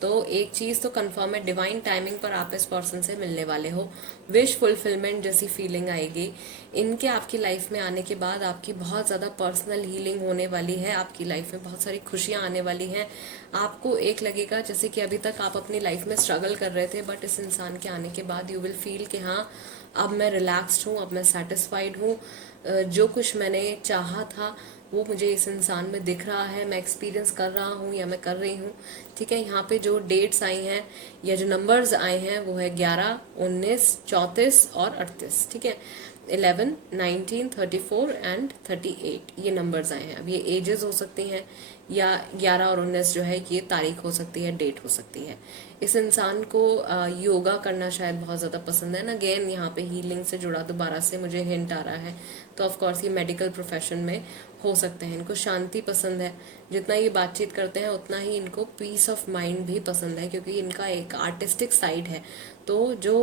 तो एक चीज़ तो confirm है, divine timing पर आप इस पर्सन से मिलने वाले हो। विश फुलफिलमेंट जैसी फीलिंग आएगी इनके आपकी लाइफ में आने के बाद। आपकी बहुत ज़्यादा पर्सनल हीलिंग होने वाली है, आपकी लाइफ में बहुत सारी खुशियाँ आने वाली हैं। आपको एक लगेगा जैसे कि अभी तक आप अपनी लाइफ में स्ट्रगल कर रहे थे, बट इस इंसान के आने के बाद यू विल फील कि हाँ अब मैं रिलैक्स्ड हूँ, अब मैं सेटिस्फाइड हूँ। जो कुछ मैंने चाहा था वो मुझे इस इंसान में दिख रहा है, मैं एक्सपीरियंस कर रहा हूँ या मैं कर रही हूँ। ठीक है, यहाँ पे जो डेट्स आई हैं या जो नंबर्स आए हैं वो है 11, 19, 34 और 38। ठीक है, 11, 19, 34 एंड 38 ये नंबर्स आए हैं। अब ये एजेस हो सकती हैं, या 11 और 19 जो है ये तारीख हो सकती है, डेट हो सकती है। इस इंसान को योगा करना शायद बहुत ज़्यादा पसंद है ना। अगेन यहाँ पे हीलिंग से जुड़ा दोबारा से मुझे हिंट आ रहा है, तो ऑफ कोर्स ये मेडिकल प्रोफेशन में हो सकते हैं। इनको शांति पसंद है, जितना ये बातचीत करते हैं उतना ही इनको पीस ऑफ माइंड भी पसंद है, क्योंकि इनका एक आर्टिस्टिक साइड है। तो जो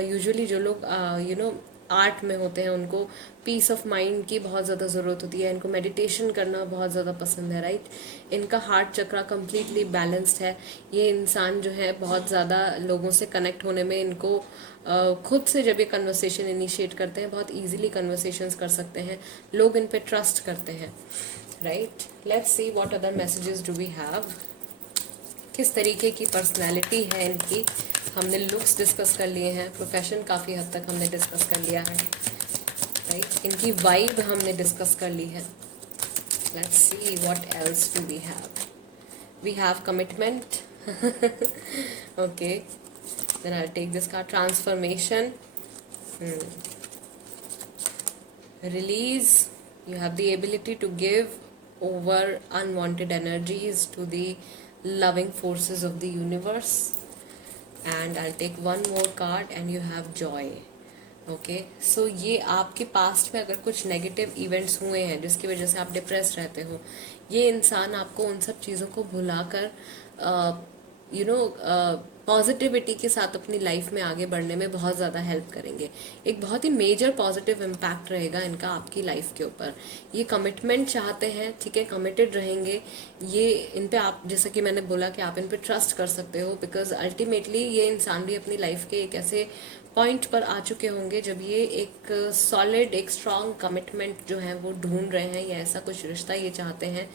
यूजुअली जो लोग आर्ट में होते हैं उनको पीस ऑफ माइंड की बहुत ज़्यादा ज़रूरत होती है। इनको मेडिटेशन करना बहुत ज़्यादा पसंद है, राइट। इनका हार्ट चक्रा कम्प्लीटली बैलेंस्ड है। ये इंसान जो है बहुत ज़्यादा लोगों से कनेक्ट होने में इनको खुद से जब ये कन्वर्सेशन इनिशिएट करते हैं बहुत इजीली कन्वर्सेशंस कर सकते हैं, लोग इन पे ट्रस्ट करते हैं, right. Let's see what other messages do we have. किस तरीके की पर्सनैलिटी है इनकी। हमने लुक्स डिस्कस कर लिए हैं, प्रोफेशन काफ़ी हद तक हमने डिस्कस कर लिया है। राइट, इनकी वाइब हमने डिस्कस कर ली है. Let's see what else do we have. We have commitment. Okay, then I take this card. Transformation, release. You have the ability to give over unwanted energies to the loving forces of the universe. And I'll take one more card and you have joy. Okay, so ये आपके past में अगर कुछ negative events हुए हैं जिसकी वजह से आप डिप्रेस रहते हो, ये इंसान आपको उन सब चीज़ों को भुलाकर पॉजिटिविटी के साथ अपनी लाइफ में आगे बढ़ने में बहुत ज़्यादा हेल्प करेंगे. एक बहुत ही मेजर पॉजिटिव इम्पैक्ट रहेगा इनका आपकी लाइफ के ऊपर. ये कमिटमेंट चाहते हैं, ठीक है, कमिटेड रहेंगे. ये इन पे आप, जैसा कि मैंने बोला कि आप इन पे ट्रस्ट कर सकते हो, बिकॉज अल्टीमेटली ये इंसान भी अपनी लाइफ के एक ऐसे पॉइंट पर आ चुके होंगे जब ये एक सॉलिड, एक स्ट्रॉन्ग कमिटमेंट जो है वो ढूंढ रहे हैं, या ऐसा कुछ रिश्ता ये चाहते हैं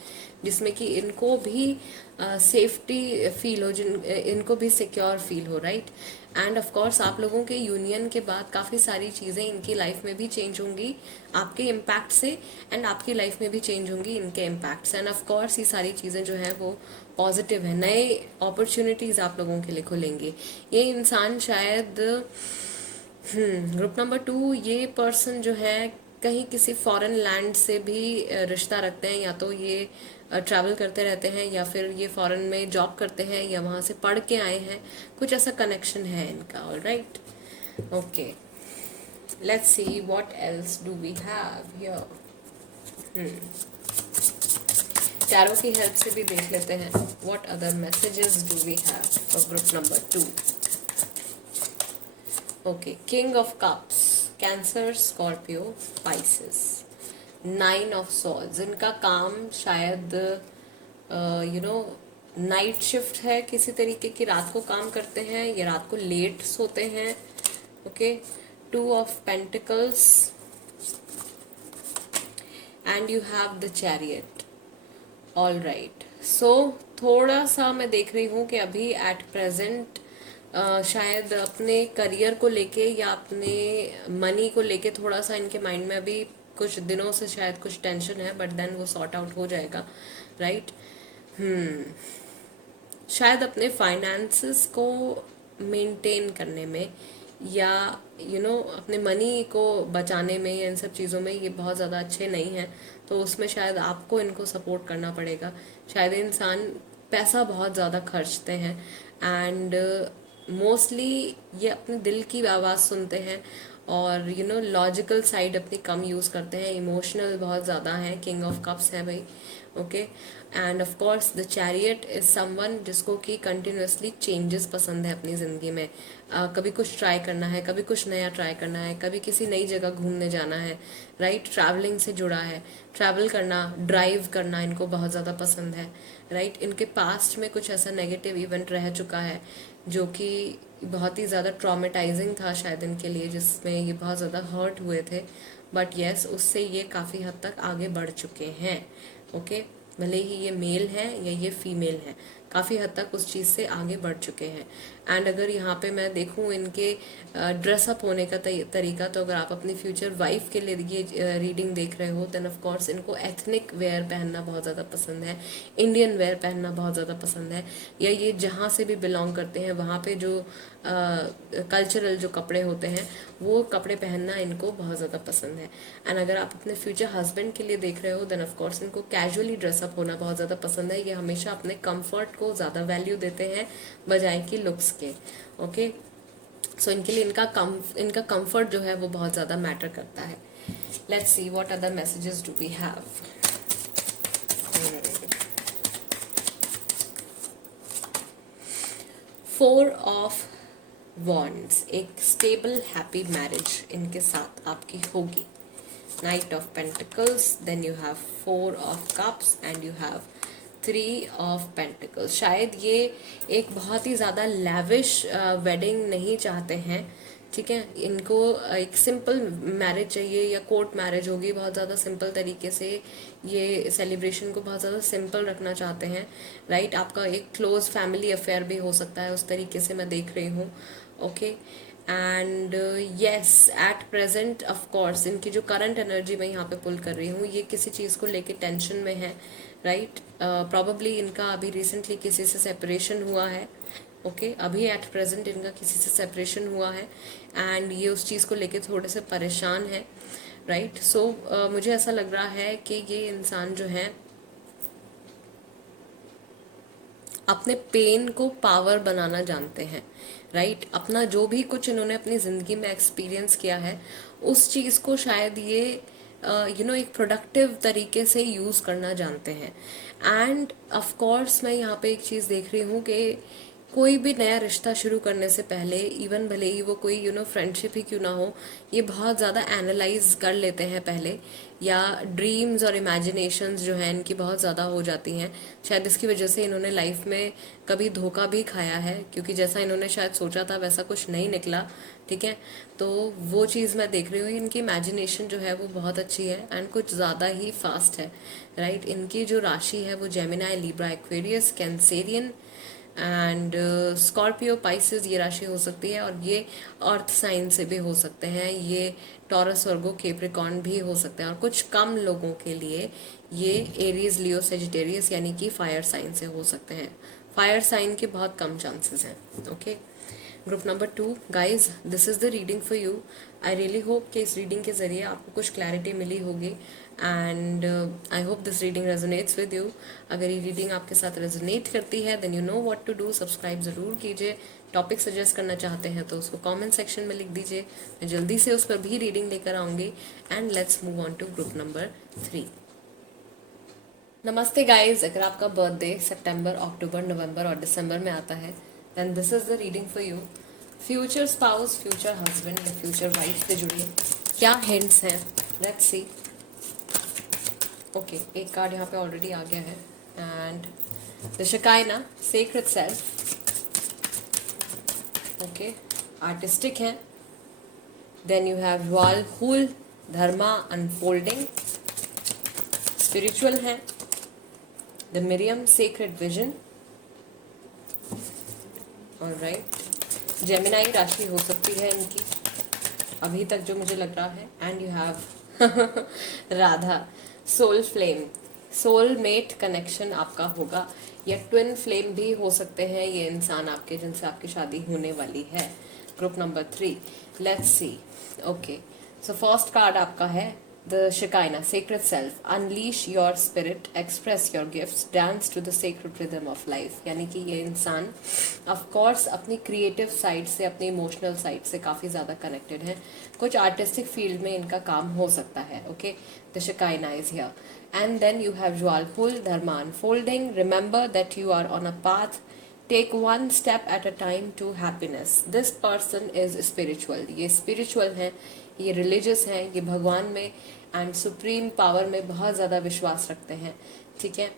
जिसमें कि इनको भी सेफ्टी फील हो, इनको भी सिक्योर फील हो, राइट. एंड ऑफ कोर्स आप लोगों के यूनियन के बाद काफ़ी सारी चीज़ें इनकी लाइफ में भी चेंज होंगी आपके इम्पैक्ट से, एंड आपकी लाइफ में भी चेंज होंगी इनके इम्पैक्ट से. एंड ऑफ कोर्स ये सारी चीज़ें जो हैं वो पॉजिटिव है. नए अपॉर्चुनिटीज़ आप लोगों के लिए खुलेंगे. ये इंसान शायद ग्रुप नंबर 2, ये पर्सन जो है कहीं किसी फॉरेन लैंड से भी रिश्ता रखते हैं, या तो ये ट्रैवल करते रहते हैं, या फिर ये फॉरेन में जॉब करते हैं, या वहाँ से पढ़ के आए हैं, कुछ ऐसा कनेक्शन है इनका. All right, okay, let's see what else do we have here. Tarot की हेल्प से भी देख लेते हैं what other messages do we have for group number 2. Okay, king of cups, Cancer, Scorpio, Pisces. 9 of swords, इनका काम शायद night shift है किसी तरीके की, रात को काम करते हैं या रात को लेट सोते हैं. Okay, 2 of pentacles and you have the chariot. All right, so थोड़ा सा मैं देख रही हूँ कि अभी एट प्रेजेंट शायद अपने करियर को लेके या अपने मनी को लेके थोड़ा सा इनके माइंड में अभी कुछ दिनों से शायद कुछ टेंशन है, बट देन वो सॉर्ट आउट हो जाएगा, राइट. शायद अपने फाइनेंसेस को मेंटेन करने में, या अपने मनी को बचाने में, या इन सब चीज़ों में ये बहुत ज़्यादा अच्छे नहीं हैं, तो उसमें शायद आपको इनको सपोर्ट करना पड़ेगा. शायद इंसान पैसा बहुत ज़्यादा खर्चते हैं, एंड मोस्टली ये अपने दिल की आवाज़ सुनते हैं, और लॉजिकल साइड अपनी कम यूज़ करते हैं. इमोशनल बहुत ज़्यादा है. किंग ऑफ कप्स है भाई. Okay, and of course the chariot is someone जिसको कि कंटिन्यूसली चेंजेस पसंद है अपनी ज़िंदगी में. कभी कुछ ट्राई करना है, कभी कुछ नया ट्राई करना है, कभी किसी नई जगह घूमने जाना है, राइट. ट्रैवलिंग से जुड़ा है, ट्रैवल करना, ड्राइव करना इनको बहुत ज़्यादा पसंद है, राइट. इनके पास्ट में कुछ ऐसा नेगेटिव इवेंट रह चुका है जो कि बहुत ही ज़्यादा ट्रॉमेटाइजिंग था शायद इनके लिए, जिसमें ये बहुत ज़्यादा हर्ट हुए थे, बट येस उससे ये काफ़ी हद तक आगे बढ़ चुके हैं. ओके, भले ही ये मेल है या ये फीमेल है, काफ़ी हद तक उस चीज़ से आगे बढ़ चुके हैं. एंड अगर यहाँ पे मैं देखूँ इनके ड्रेसअप होने का तरीका, तो अगर आप अपनी फ्यूचर वाइफ के लिए ये रीडिंग देख रहे हो, देन ऑफ कोर्स इनको एथनिक वेयर पहनना बहुत ज़्यादा पसंद है, इंडियन वेयर पहनना बहुत ज़्यादा पसंद है, या ये जहाँ से भी बिलोंग करते हैं वहाँ पे जो कल्चरल जो कपड़े होते हैं वो कपड़े पहनना इनको बहुत ज़्यादा पसंद है. एंड अगर आप अपने फ्यूचर हस्बैंड के लिए देख रहे हो, देन ऑफ कोर्स इनको कैजुअली ड्रेसअप होना बहुत ज़्यादा पसंद है. ये हमेशा अपने कंफर्ट को ज़्यादा वैल्यू देते हैं बजाय कि लुक्स के. ओके, सो इनके लिए इनका कंफर्ट जो है वो बहुत ज़्यादा मैटर करता है. Let's see what other messages do we have. 4 of wands, एक स्टेबल हैप्पी मैरिज इनके साथ आपकी होगी. Knight of pentacles, then you have 4 of cups and you have 3 of pentacles. शायद ये एक बहुत ही ज़्यादा लैविश वेडिंग नहीं चाहते हैं, ठीक है. इनको एक सिंपल मैरिज चाहिए, या कोर्ट मैरिज होगी, बहुत ज़्यादा सिंपल तरीके से ये सेलिब्रेशन को बहुत ज़्यादा सिंपल रखना चाहते हैं, राइट. आपका एक क्लोज फैमिली अफेयर भी हो सकता है, उस तरीके से मैं देख रही हूँ. Okay, and yes, at present of course इनकी जो करंट एनर्जी मैं यहाँ पे पुल कर रही हूँ, ये किसी चीज़ को लेके टेंशन में है, राइट। प्रॉबेबली इनका अभी रिसेंटली किसी से सेपरेशन हुआ है, ओके अभी एट प्रेजेंट इनका किसी से सेपरेशन हुआ है एंड ये उस चीज़ को लेके थोड़े से परेशान है, राइट। सो मुझे ऐसा लग रहा है कि ये इंसान जो है अपने पेन को पावर बनाना जानते हैं, राइट। अपना जो भी कुछ इन्होंने अपनी ज़िंदगी में एक्सपीरियंस किया है उस चीज़ को शायद ये एक प्रोडक्टिव तरीके से यूज़ करना जानते हैं। एंड ऑफ कोर्स मैं यहाँ पे एक चीज़ देख रही हूँ कि कोई भी नया रिश्ता शुरू करने से पहले, इवन भले ही वो कोई फ्रेंडशिप ही क्यों ना हो, ये बहुत ज़्यादा एनालाइज कर लेते हैं पहले, या ड्रीम्स और इमेजिनेशंस जो हैं इनकी बहुत ज़्यादा हो जाती हैं। शायद इसकी वजह से इन्होंने लाइफ में कभी धोखा भी खाया है, क्योंकि जैसा इन्होंने शायद सोचा था वैसा कुछ नहीं निकला, ठीक है। तो वो चीज़ मैं देख रही हूँ, इनकी इमेजिनेशन जो है वो बहुत अच्छी है एंड कुछ ज़्यादा ही फास्ट है, राइट। इनकी जो राशि है वो Gemini, Libra, Aquarius, Cancerian and Scorpio, Pisces ये राशि हो सकती है, और ये अर्थ साइन से भी हो सकते हैं, ये टॉरस, वर्गो, केप्रिकॉर्न भी हो सकते हैं, और कुछ कम लोगों के लिए ये एरीज, लियो, सेजिटेरियस यानी कि फायर साइन से हो सकते हैं। फायर साइन के बहुत कम चांसेस हैं, okay. Group number 2, guys this is the reading for you. I really hope कि इस रीडिंग के ज़रिए आपको कुछ क्लैरिटी मिली होगी and I hope this reading resonates with you. अगर ये रीडिंग आपके साथ रेजोनेट करती है then you know what to do. Subscribe ज़रूर कीजिए। टॉपिक सजेस्ट करना चाहते हैं तो उसको कमेंट सेक्शन में लिख दीजिए, मैं जल्दी से उस पर भी रीडिंग लेकर आऊँगी। And let's move on to group number 3। नमस्ते गाइज, अगर आपका बर्थडे सितंबर, अक्टूबर, नवंबर और दिसंबर में आता है then this is the reading for you. Future spouse, future husband या फ्यूचर वाइफ से जुड़िए क्या हिंट्स हैं, लेट्स सी। ओके, एक कार्ड यहाँ पे ऑलरेडी आ गया है and the Shekinah, sacred self, okay artistic है। देन यू हैव रॉयल हूल, धर्मा, अनफोल्डिंग, स्पिरिचुअल है। The Miriam, sacred vision, alright. Gemini राशि हो सकती है इनकी अभी तक जो मुझे लग रहा है। And you have Radha, soul flame, soulmate connection आपका होगा, या ट्विन फ्लेम भी हो सकते हैं ये इंसान आपके जिनसे आपकी शादी होने वाली है। Group number 3, let's see. Okay, so first card आपका है the Shekinah, sacred self, unleash your spirit, express your gifts, dance to the sacred rhythm of life. यानी कि ये इंसान ऑफ कोर्स अपनी क्रिएटिव साइड से, अपनी इमोशनल साइड से काफ़ी ज़्यादा कनेक्टेड है। कुछ आर्टिस्टिक फील्ड में इनका काम हो सकता है, okay. The Shekinah is here. And then you have ज्वाल फुल, dharma, unfolding, remember that you are on a path, take one step at a time to happiness. This person is spiritual, ये spiritual हैं, ये रिलीजियस हैं, ये भगवान में and supreme power में बहुत ज़्यादा विश्वास रखते हैं, ठीक है।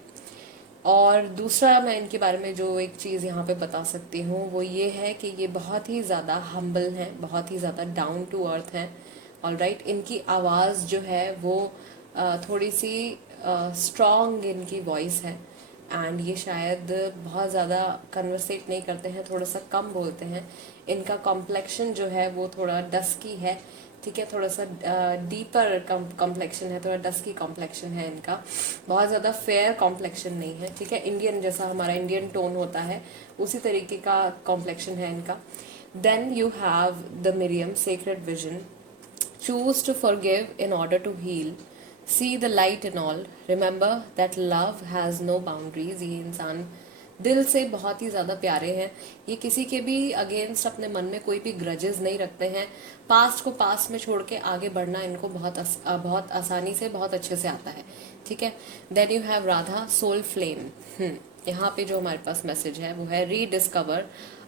और दूसरा मैं इनके बारे में जो एक चीज़ यहाँ पे बता सकती हूँ वो ये है कि ये बहुत ही ज़्यादा हम्बल हैं, बहुत ही ज़्यादा डाउन टू अर्थ हैं, ऑलराइट। इनकी आवाज़ जो है वो थोड़ी सी स्ट्रॉन्ग इनकी वॉइस है एंड ये शायद बहुत ज़्यादा कन्वर्सेट नहीं करते हैं, थोड़ा सा कम बोलते हैं। इनका कॉम्प्लेक्शन जो है वो थोड़ा डस्की है, ठीक है, थोड़ा सा डीपर कॉम्प्लेक्शन है, थोड़ा डस्की कॉम्प्लेक्शन है इनका, बहुत ज़्यादा फेयर कॉम्प्लेक्शन नहीं है, ठीक है। इंडियन जैसा हमारा इंडियन टोन होता है उसी तरीके का कॉम्प्लेक्शन है इनका। Then you have the Miriam, sacred vision, choose to forgive in order to heal, see the light in all, remember that love has no boundaries. ये इंसान दिल से बहुत ही ज़्यादा प्यारे हैं, ये किसी के भी अगेंस्ट अपने मन में कोई भी ग्रजेस नहीं रखते हैं। पास्ट को पास्ट में छोड़ के आगे बढ़ना इनको बहुत आसानी से, बहुत अच्छे से आता है, ठीक है। Then you have Radha, soul flame. यहाँ पे जो हमारे पास मैसेज है वो है rediscover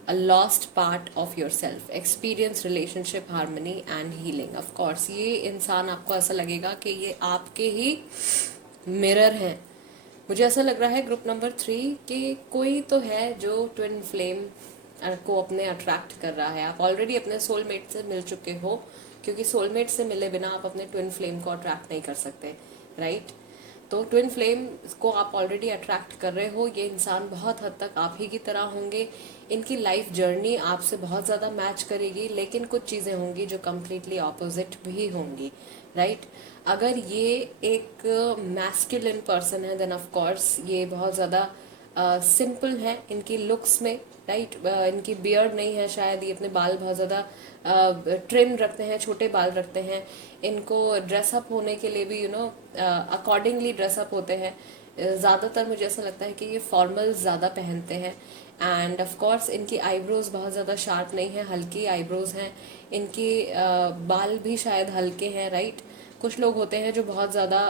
a lost part of yourself, experience relationship harmony and healing. Of course ये इंसान आपको ऐसा लगेगा कि ये आपके ही मिरर हैं। मुझे ऐसा लग रहा है ग्रुप नंबर 3 कि कोई तो है जो ट्विन फ्लेम को अपने अट्रैक्ट कर रहा है। आप ऑलरेडी अपने सोलमेट से मिल चुके हो, क्योंकि सोलमेट से मिले बिना आप अपने ट्विन फ्लेम को अट्रैक्ट नहीं कर सकते, राइट। तो ट्विन फ्लेम को आप ऑलरेडी अट्रैक्ट कर रहे हो। ये इंसान बहुत हद तक आप ही की तरह होंगे। इनकी लाइफ जर्नी आपसे बहुत ज़्यादा मैच करेगी, लेकिन कुछ चीज़ें होंगी जो कम्प्लीटली ऑपोजिट भी होंगी, राइट। अगर ये एक मैस्कुलिन पर्सन है देन ऑफ कोर्स ये बहुत ज़्यादा सिंपल है इनकी लुक्स में, राइट। इनकी बियर्ड नहीं है शायद, ये अपने बाल बहुत ज़्यादा ट्रिम रखते हैं, छोटे बाल रखते हैं। इनको ड्रेसअप होने के लिए भी अकॉर्डिंगली ड्रेसअप होते हैं। ज़्यादातर मुझे ऐसा लगता है कि ये फॉर्मल ज़्यादा पहनते हैं। एंड ऑफ कोर्स इनकी आईब्रोज बहुत ज़्यादा शार्प नहीं है, हल्की आईब्रोज हैं इनकी। बाल भी शायद हल्के हैं, राइट। कुछ लोग होते हैं जो बहुत ज़्यादा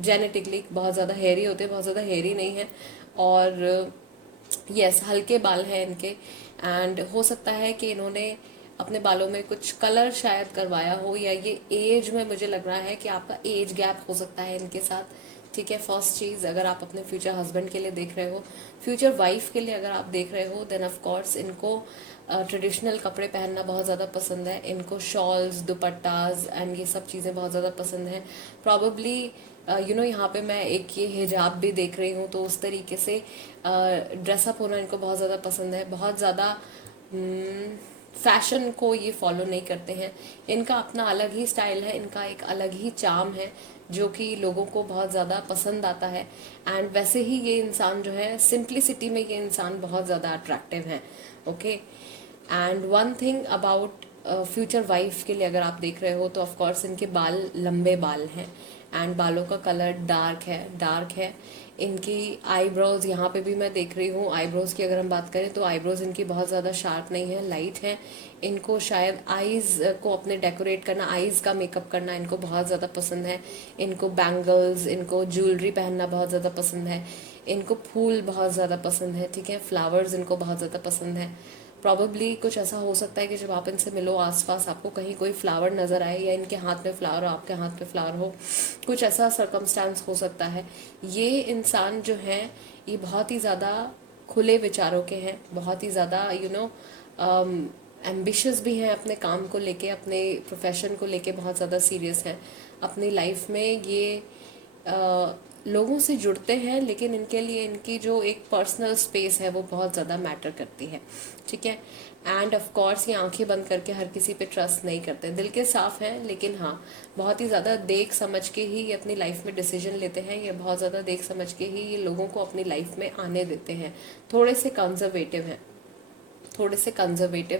जेनेटिकली बहुत ज़्यादा हेयरी होते हैं, बहुत ज़्यादा हेयरी नहीं है। और यस हल्के बाल हैं इनके। एंड हो सकता है कि इन्होंने अपने बालों में कुछ कलर शायद करवाया हो, या ये एज में मुझे लग रहा है कि आपका एज गैप हो सकता है इनके साथ, ठीक है। फर्स्ट चीज़, अगर आप अपने फ्यूचर हस्बैंड के लिए देख रहे हो, फ्यूचर वाइफ के लिए अगर आप देख रहे हो, देन ऑफ कोर्स इनको ट्रेडिशनल कपड़े पहनना बहुत ज़्यादा पसंद है। इनको शॉल्स, दुपट्टाज एंड ये सब चीज़ें बहुत ज़्यादा पसंद हैं। प्रॉबली यहाँ पे मैं एक ये हिजाब भी देख रही हूँ, तो उस तरीके से ड्रेसअप होना इनको बहुत ज़्यादा पसंद है। बहुत ज़्यादा फैशन को ये फॉलो नहीं करते हैं। इनका अपना अलग ही स्टाइल है, इनका एक अलग ही चार्म है जो कि लोगों को बहुत ज़्यादा पसंद आता है। एंड वैसे ही ये इंसान जो है सिंप्लिसिटी में ये इंसान बहुत ज़्यादा अट्रैक्टिव है, okay. And one thing about future wife के लिए अगर आप देख रहे हो तो ऑफ कोर्स इनके बाल लंबे बाल हैं एंड बालों का कलर डार्क है। इनकी आईब्रोज यहाँ पे भी मैं देख रही हूँ, आईब्रोज की अगर हम बात करें तो आईब्रोज इनकी बहुत ज़्यादा शार्प नहीं है, लाइट है। इनको शायद आईज को अपने डेकोरेट करना, आईज का मेकअप करना इनको बहुत ज़्यादा पसंद है। इनको बैंगल्स, इनको ज्वेलरी पहनना बहुत ज़्यादा पसंद है। इनको फूल बहुत ज़्यादा पसंद है, ठीक है। फ्लावर्स इनको बहुत ज़्यादा पसंद है। प्रॉबली कुछ ऐसा हो सकता है कि जब आप इनसे मिलो आसपास आपको कहीं कोई फ्लावर नज़र आए, या इनके हाथ में फ्लावर हो, आपके हाथ में फ्लावर हो, कुछ ऐसा सर्कमस्टांस हो सकता है। ये इंसान जो है ये बहुत ही ज़्यादा खुले विचारों के हैं, बहुत ही ज़्यादा एम्बिशियस भी हैं अपने काम को लेके, अपने प्रोफेशन को लेके बहुत ज़्यादा सीरियस हैं। अपनी लाइफ में ये लोगों से जुड़ते हैं, लेकिन इनके लिए इनकी जो एक पर्सनल स्पेस है वो बहुत ज़्यादा मैटर करती है, ठीक है। एंड ऑफ कोर्स ये आंखें बंद करके हर किसी पे ट्रस्ट नहीं करते, दिल के साफ हैं, लेकिन हाँ बहुत ही ज़्यादा देख समझ के ही ये अपनी लाइफ में डिसीजन लेते हैं। ये बहुत ज़्यादा देख समझ के ही ये लोगों को अपनी लाइफ में आने देते हैं। थोड़े से कंजर्वेटिव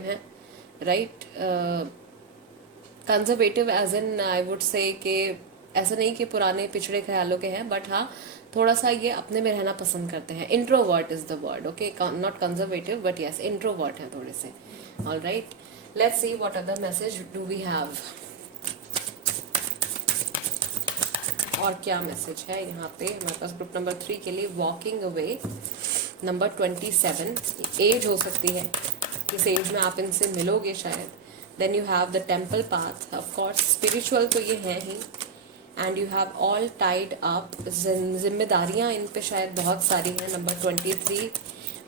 हैं, right. Conservative as in I would say कि ऐसा नहीं कि पुराने पिछड़े ख्यालों के हैं, बट हाँ थोड़ा सा ये अपने में रहना पसंद करते हैं। Introvert is the word, okay, not conservative but yes introvert हैं थोड़े से। All right, let's see what other message do we have. और क्या मैसेज है यहाँ पे हमारे पास ग्रुप नंबर 3 के लिए। वॉकिंग अवे नंबर 27, एज हो सकती है, किस एज में आप इनसे मिलोगे शायद। Then you have the temple path, of course spiritual तो ये है ही। And you have all tied up, जिम्मेदारियाँ इन पे शायद बहुत सारी हैं। नंबर 23,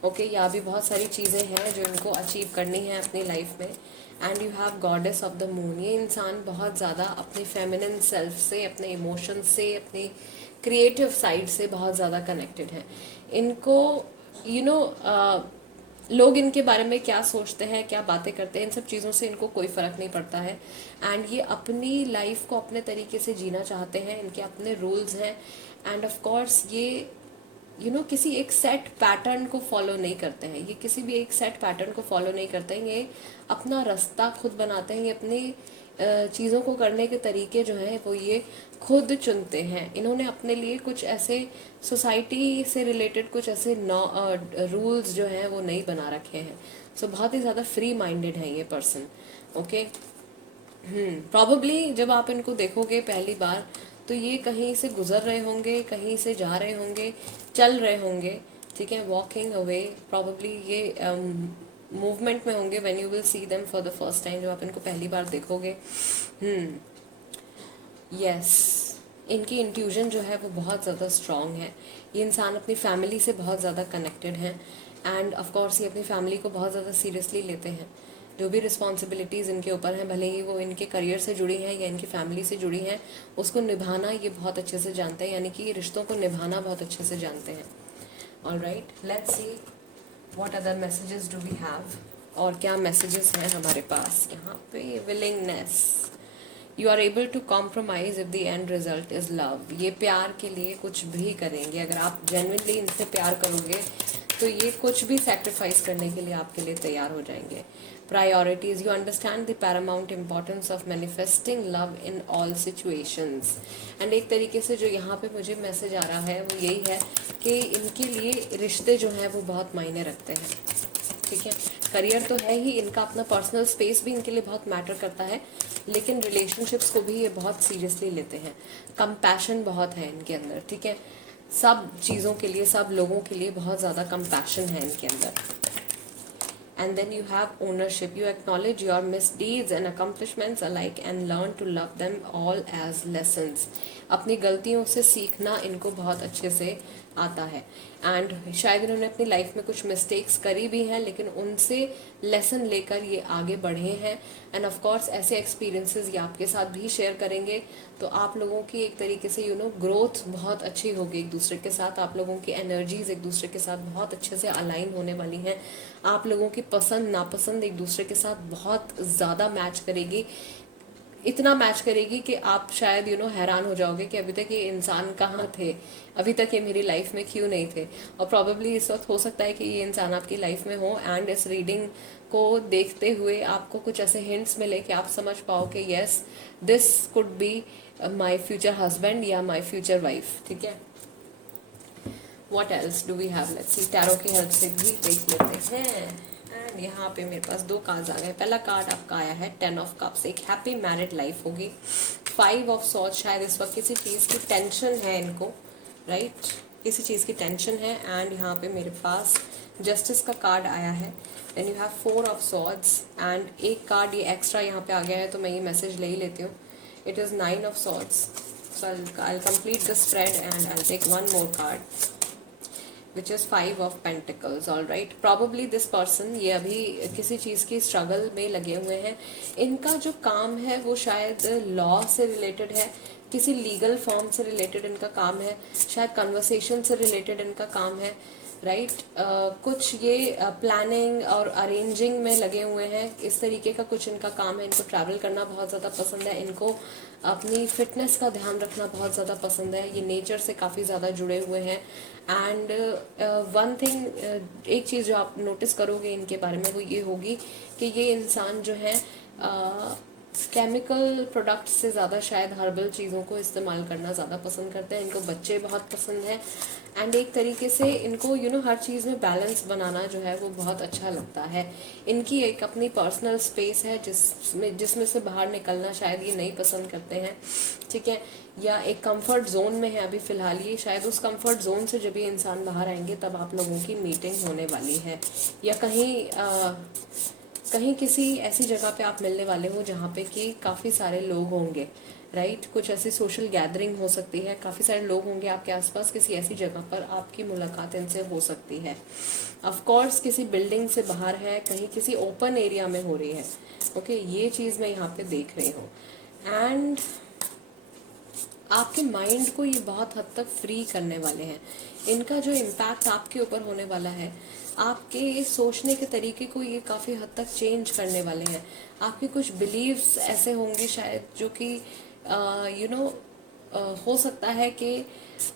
ओके, यहाँ भी बहुत सारी चीज़ें हैं जो इनको अचीव करनी है अपनी लाइफ में। And you have goddess of the moon, ये इंसान बहुत ज़्यादा अपने फेमिनिन सेल्फ से, अपने इमोशंस से, अपनी क्रिएटिव साइड से बहुत ज़्यादा कनेक्टेड हैं। इनको लोग इनके बारे में क्या सोचते हैं, क्या बातें करते हैं, इन सब चीज़ों से इनको कोई फ़र्क नहीं पड़ता है। एंड ये अपनी लाइफ को अपने तरीके से जीना चाहते हैं, इनके अपने रूल्स हैं। एंड ऑफ कोर्स ये किसी एक सेट पैटर्न को फॉलो नहीं करते हैं, ये किसी भी एक सेट पैटर्न को फॉलो नहीं करते हैं। ये अपना रास्ता खुद बनाते हैं, ये अपनी चीज़ों को करने के तरीके जो हैं वो ये खुद चुनते हैं। इन्होंने अपने लिए कुछ ऐसे सोसाइटी से रिलेटेड कुछ ऐसे रूल्स जो हैं वो नहीं बना रखे हैं। सो बहुत ही ज़्यादा फ्री माइंडेड है ये पर्सन, ओके। प्रॉबली जब आप इनको देखोगे पहली बार तो ये कहीं से गुजर रहे होंगे, कहीं से जा रहे होंगे, चल रहे होंगे, ठीक है। वॉकिंग अवे, प्रॉबली ये मूवमेंट में होंगे when you will see them for the first time, जब आप इनको पहली बार देखोगे। यस, इनकी इंट्यूजन जो है वो बहुत ज़्यादा स्ट्रॉन्ग है। ये इंसान अपनी फैमिली से बहुत ज़्यादा कनेक्टेड हैं। एंड ऑफ कोर्स ये अपनी फैमिली को बहुत ज़्यादा सीरियसली लेते हैं। जो भी रिस्पॉन्सिबिलिटीज़ इनके ऊपर हैं, भले ही वो इनके करियर से जुड़ी हैं या इनकी फैमिली से जुड़ी हैं, उसको निभाना ये बहुत अच्छे से जानते हैं, यानी कि ये रिश्तों को निभाना बहुत अच्छे से जानते हैं. Alright, let's see what other messages do we have. और क्या मैसेजेस हैं हमारे पास यहाँ पे. Willingness, you are able to compromise if the end result is love. ये प्यार के लिए कुछ भी करेंगे. अगर आप जेन्युइनली इनसे प्यार करोगे तो ये कुछ भी सेक्रीफाइस करने के लिए आपके लिए तैयार हो जाएंगे. Priorities, you understand the Paramount importance of manifesting love in all situations. And एक तरीके से जो यहाँ पे मुझे मैसेज आ रहा है वो यही है कि इनके लिए रिश्ते जो हैं वो बहुत मायने रखते हैं. ठीक है, करियर तो है ही, इनका अपना पर्सनल स्पेस भी इनके लिए बहुत मैटर करता है, लेकिन रिलेशनशिप्स को भी ये बहुत सीरियसली लेते हैं. कंपैशन बहुत है इनके अंदर. ठीक है, सब चीज़ों के लिए, सब लोगों के लिए बहुत ज़्यादा कंपैशन है इनके अंदर. And then you have ownership. You acknowledge your misdeeds and accomplishments alike and learn to love them all as lessons. अपनी गलतियों से सीखना इनको बहुत अच्छे से आता है. एंड शायद इन्होंने अपनी लाइफ में कुछ मिस्टेक्स करी भी हैं, लेकिन उनसे लेसन लेकर ये आगे बढ़े हैं. एंड ऑफ कोर्स ऐसे एक्सपीरियंसेस ये आपके साथ भी शेयर करेंगे, तो आप लोगों की एक तरीके से ग्रोथ बहुत अच्छी होगी एक दूसरे के साथ. आप लोगों की एनर्जीज एक दूसरे के साथ बहुत अच्छे से अलाइन होने वाली हैं. आप लोगों की पसंद नापसंद एक दूसरे के साथ बहुत ज़्यादा मैच करेगी. इतना मैच करेगी कि आप शायद हैरान हो जाओगे कि अभी तक ये इंसान कहाँ थे, अभी तक ये मेरी लाइफ में क्यों नहीं थे. और प्रॉबेबली इस वक्त हो सकता है कि ये इंसान आपकी लाइफ में हो. एंड इस रीडिंग को देखते हुए आपको कुछ ऐसे हिंट्स मिले कि आप समझ पाओ कि yes, this could be my future husband या माई फ्यूचर वाइफ. ठीक है, what else do we have. Let's see, tarot की हेल्प से भी देख लेते हैं. एंड यहाँ पे मेरे पास 2 कार्ड्स आ गए. पहला कार्ड आपका आया है 10 ऑफ कप्स. एक हैप्पी मैरिड लाइफ होगी. 5 ऑफ सॉर्ड्स, शायद इस वक्त किसी चीज़ की टेंशन है इनको. राइट, किसी चीज़ की टेंशन है. एंड यहाँ पे मेरे पास जस्टिस का कार्ड आया है. Then you have 4 of swords and एक कार्ड ये एक्स्ट्रा यहाँ पे आ गया है, तो मैं ये मैसेज ले ही लेती हूँ. It is 9 of swords. So I'll complete the spread and I'll take one more card, which is 5 of Pentacles. All right, probably this person, ये अभी किसी चीज़ की स्ट्रगल में लगे हुए हैं. इनका जो काम है वो शायद लॉ से रिलेटेड है, किसी लीगल फॉर्म से रिलेटेड इनका काम है, शायद कन्वर्सेशन से रिलेटेड इनका काम है. राइट, कुछ ये प्लानिंग और अरेंजिंग में लगे हुए हैं. इस तरीके का कुछ इनका काम है. इनको ट्रैवल करना बहुत ज़्यादा पसंद है. इनको अपनी फिटनेस का ध्यान रखना बहुत ज़्यादा पसंद है. ये नेचर से काफ़ी ज़्यादा जुड़े हुए हैं. एंड वन थिंग, एक चीज़ जो आप नोटिस करोगे इनके बारे में वो ये होगी कि ये इंसान जो है केमिकल प्रोडक्ट से ज़्यादा शायद हर्बल चीज़ों को इस्तेमाल करना ज़्यादा पसंद करते हैं. इनको बच्चे बहुत पसंद हैं. एंड एक तरीके से इनको हर चीज़ में बैलेंस बनाना जो है वो बहुत अच्छा लगता है. इनकी एक अपनी पर्सनल स्पेस है जिसमें से बाहर निकलना शायद ये नहीं पसंद करते हैं. ठीक है, या एक कंफर्ट जोन में है अभी फ़िलहाल ये. शायद उस कंफर्ट जोन से जब ये इंसान बाहर आएंगे तब आप लोगों की मीटिंग होने वाली है, या कहीं किसी ऐसी जगह पे आप मिलने वाले हो जहाँ पे कि काफ़ी सारे लोग होंगे. राइट, कुछ ऐसी सोशल गैदरिंग हो सकती है, काफ़ी सारे लोग होंगे आपके आसपास. किसी ऐसी जगह पर आपकी मुलाकात इनसे हो सकती है. ऑफ कोर्स किसी बिल्डिंग से बाहर है, कहीं किसी ओपन एरिया में हो रही है. ओके, ये चीज़ मैं यहाँ पे देख रही हूँ. एंड आपके माइंड को ये बहुत हद तक फ्री करने वाले हैं. इनका जो इम्पैक्ट आपके ऊपर होने वाला है, आपके सोचने के तरीके को ये काफ़ी हद तक चेंज करने वाले हैं. आपके कुछ बिलीव्स ऐसे होंगे शायद जो कि हो सकता है कि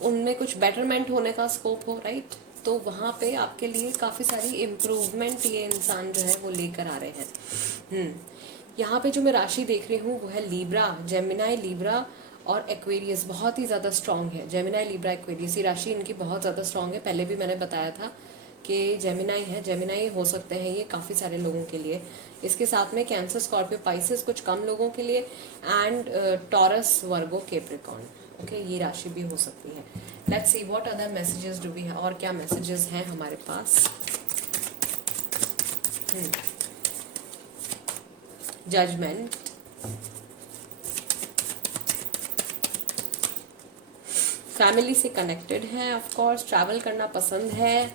उनमें कुछ बेटरमेंट होने का स्कोप हो. राइट, तो वहाँ पे आपके लिए काफ़ी सारी इम्प्रूवमेंट ये इंसान जो है वो लेकर आ रहे हैं. यहाँ पे जो मैं राशि देख रही हूँ वो है लीब्रा, जेमिनाई, लीब्रा और एक्वेरियस. बहुत ही ज़्यादा स्ट्रांग है जेमिनाई, लीब्रा, एक्वेरियस. ये राशि इनकी बहुत ज़्यादा स्ट्रांग है. पहले भी मैंने बताया था कि जेमिनाई है. जेमिनाई हो सकते हैं ये काफ़ी सारे लोगों के लिए. इसके साथ में कैंसर, स्कॉर्पियो, पाइसेस कुछ कम लोगों के लिए. And Taurus, Virgo, Capricorn. Okay, ये राशि भी हो सकती है. Let's see what other messages do we have. और क्या मैसेजेस हैं हमारे पास. जजमेंट, फैमिली से कनेक्टेड है, ऑफ कोर्स ट्रैवल करना पसंद है,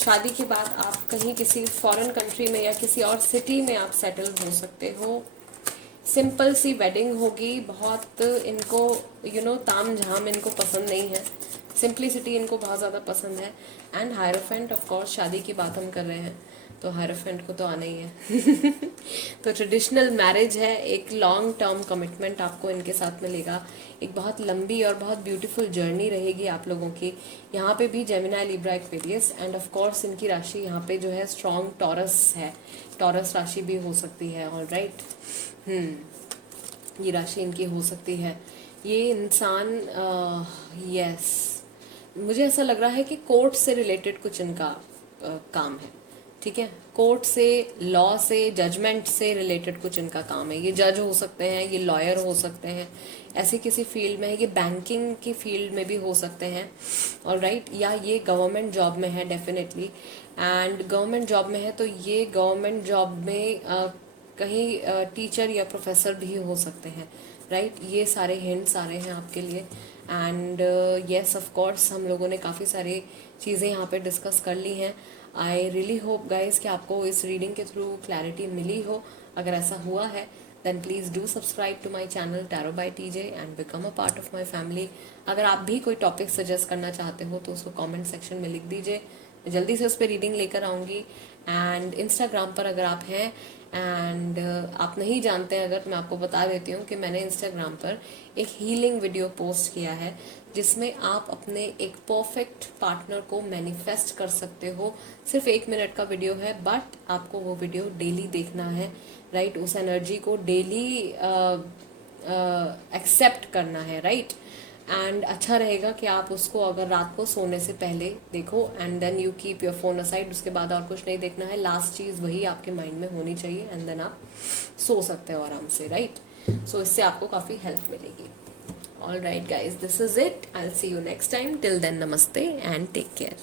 शादी के बाद आप कहीं किसी फॉरेन कंट्री में या किसी और सिटी में आप सेटल हो सकते हो। सिंपल सी वेडिंग होगी, बहुत इनको ताम झाम इनको पसंद नहीं है, सिंप्लिसिटी इनको बहुत ज़्यादा पसंद है। एंड हायरोफेंट, ऑफ कोर्स शादी की बात हम कर रहे हैं तो हायरोफेंट को तो आना ही है। तो ट्रेडिशनल मैरिज है, एक लॉन्ग टर्म कमिटमेंट आपको इनके साथ मिलेगा, एक बहुत लंबी और बहुत ब्यूटीफुल जर्नी रहेगी आप लोगों की। यहाँ पे भी Gemini, Libra, Aquarius and of course इनकी राशि यहाँ पे जो है स्ट्रॉन्ग टॉरस है, टॉरस राशि भी हो सकती है। ऑल राइट, ये राशि इनकी हो सकती है। ये इंसान यस, मुझे ऐसा लग रहा है कि कोर्ट से रिलेटेड कुछ इनका काम है, ठीक है, कोर्ट से, लॉ से, जजमेंट से रिलेटेड कुछ इनका काम है। ये जज हो सकते हैं, ये लॉयर हो सकते हैं, ऐसे किसी फील्ड में है, ये बैंकिंग की फील्ड में भी हो सकते हैं। और राइट, या ये गवर्नमेंट जॉब में है डेफिनेटली, एंड गवर्नमेंट जॉब में है तो ये गवर्नमेंट जॉब में कहीं टीचर या प्रोफेसर भी हो सकते हैं। राइट, ये सारे हिंट्स आ रहे हैं आपके लिए। एंड येस, ऑफ कोर्स हम लोगों ने काफ़ी सारी चीज़ें यहाँ पे डिस्कस कर ली हैं। आई रियली होप गाइज कि आपको इस रीडिंग के थ्रू क्लैरिटी मिली हो। अगर ऐसा हुआ है then please do subscribe to my channel tarot by TJ and become a part of my family. अगर आप भी कोई टॉपिक सजेस्ट करना चाहते हो तो उसको कमेंट सेक्शन में लिख दीजिए, जल्दी से उस पर रीडिंग लेकर आऊँगी। एंड इंस्टाग्राम पर अगर आप हैं एंड आप नहीं जानते हैं अगर, मैं आपको बता देती हूँ कि मैंने इंस्टाग्राम पर एक हीलिंग वीडियो पोस्ट किया है जिसमें आप अपने एक परफेक्ट पार्टनर को मैनिफेस्ट कर सकते हो। सिर्फ 1 मिनट का वीडियो है, बट आपको वो वीडियो डेली देखना है। राइट, उस एनर्जी को डेली एक्सेप्ट करना है। राइट, एंड अच्छा रहेगा कि आप उसको अगर रात को सोने से पहले देखो and then you keep your phone aside. उसके बाद और कुछ नहीं देखना है, लास्ट चीज़ वही आपके माइंड में होनी चाहिए एंड देन आप सो सकते हो आराम से। राइट, सो इससे आपको काफ़ी हेल्प मिलेगी। All right guys, this is it, I will see you next time. Till then नमस्ते एंड टेक केयर।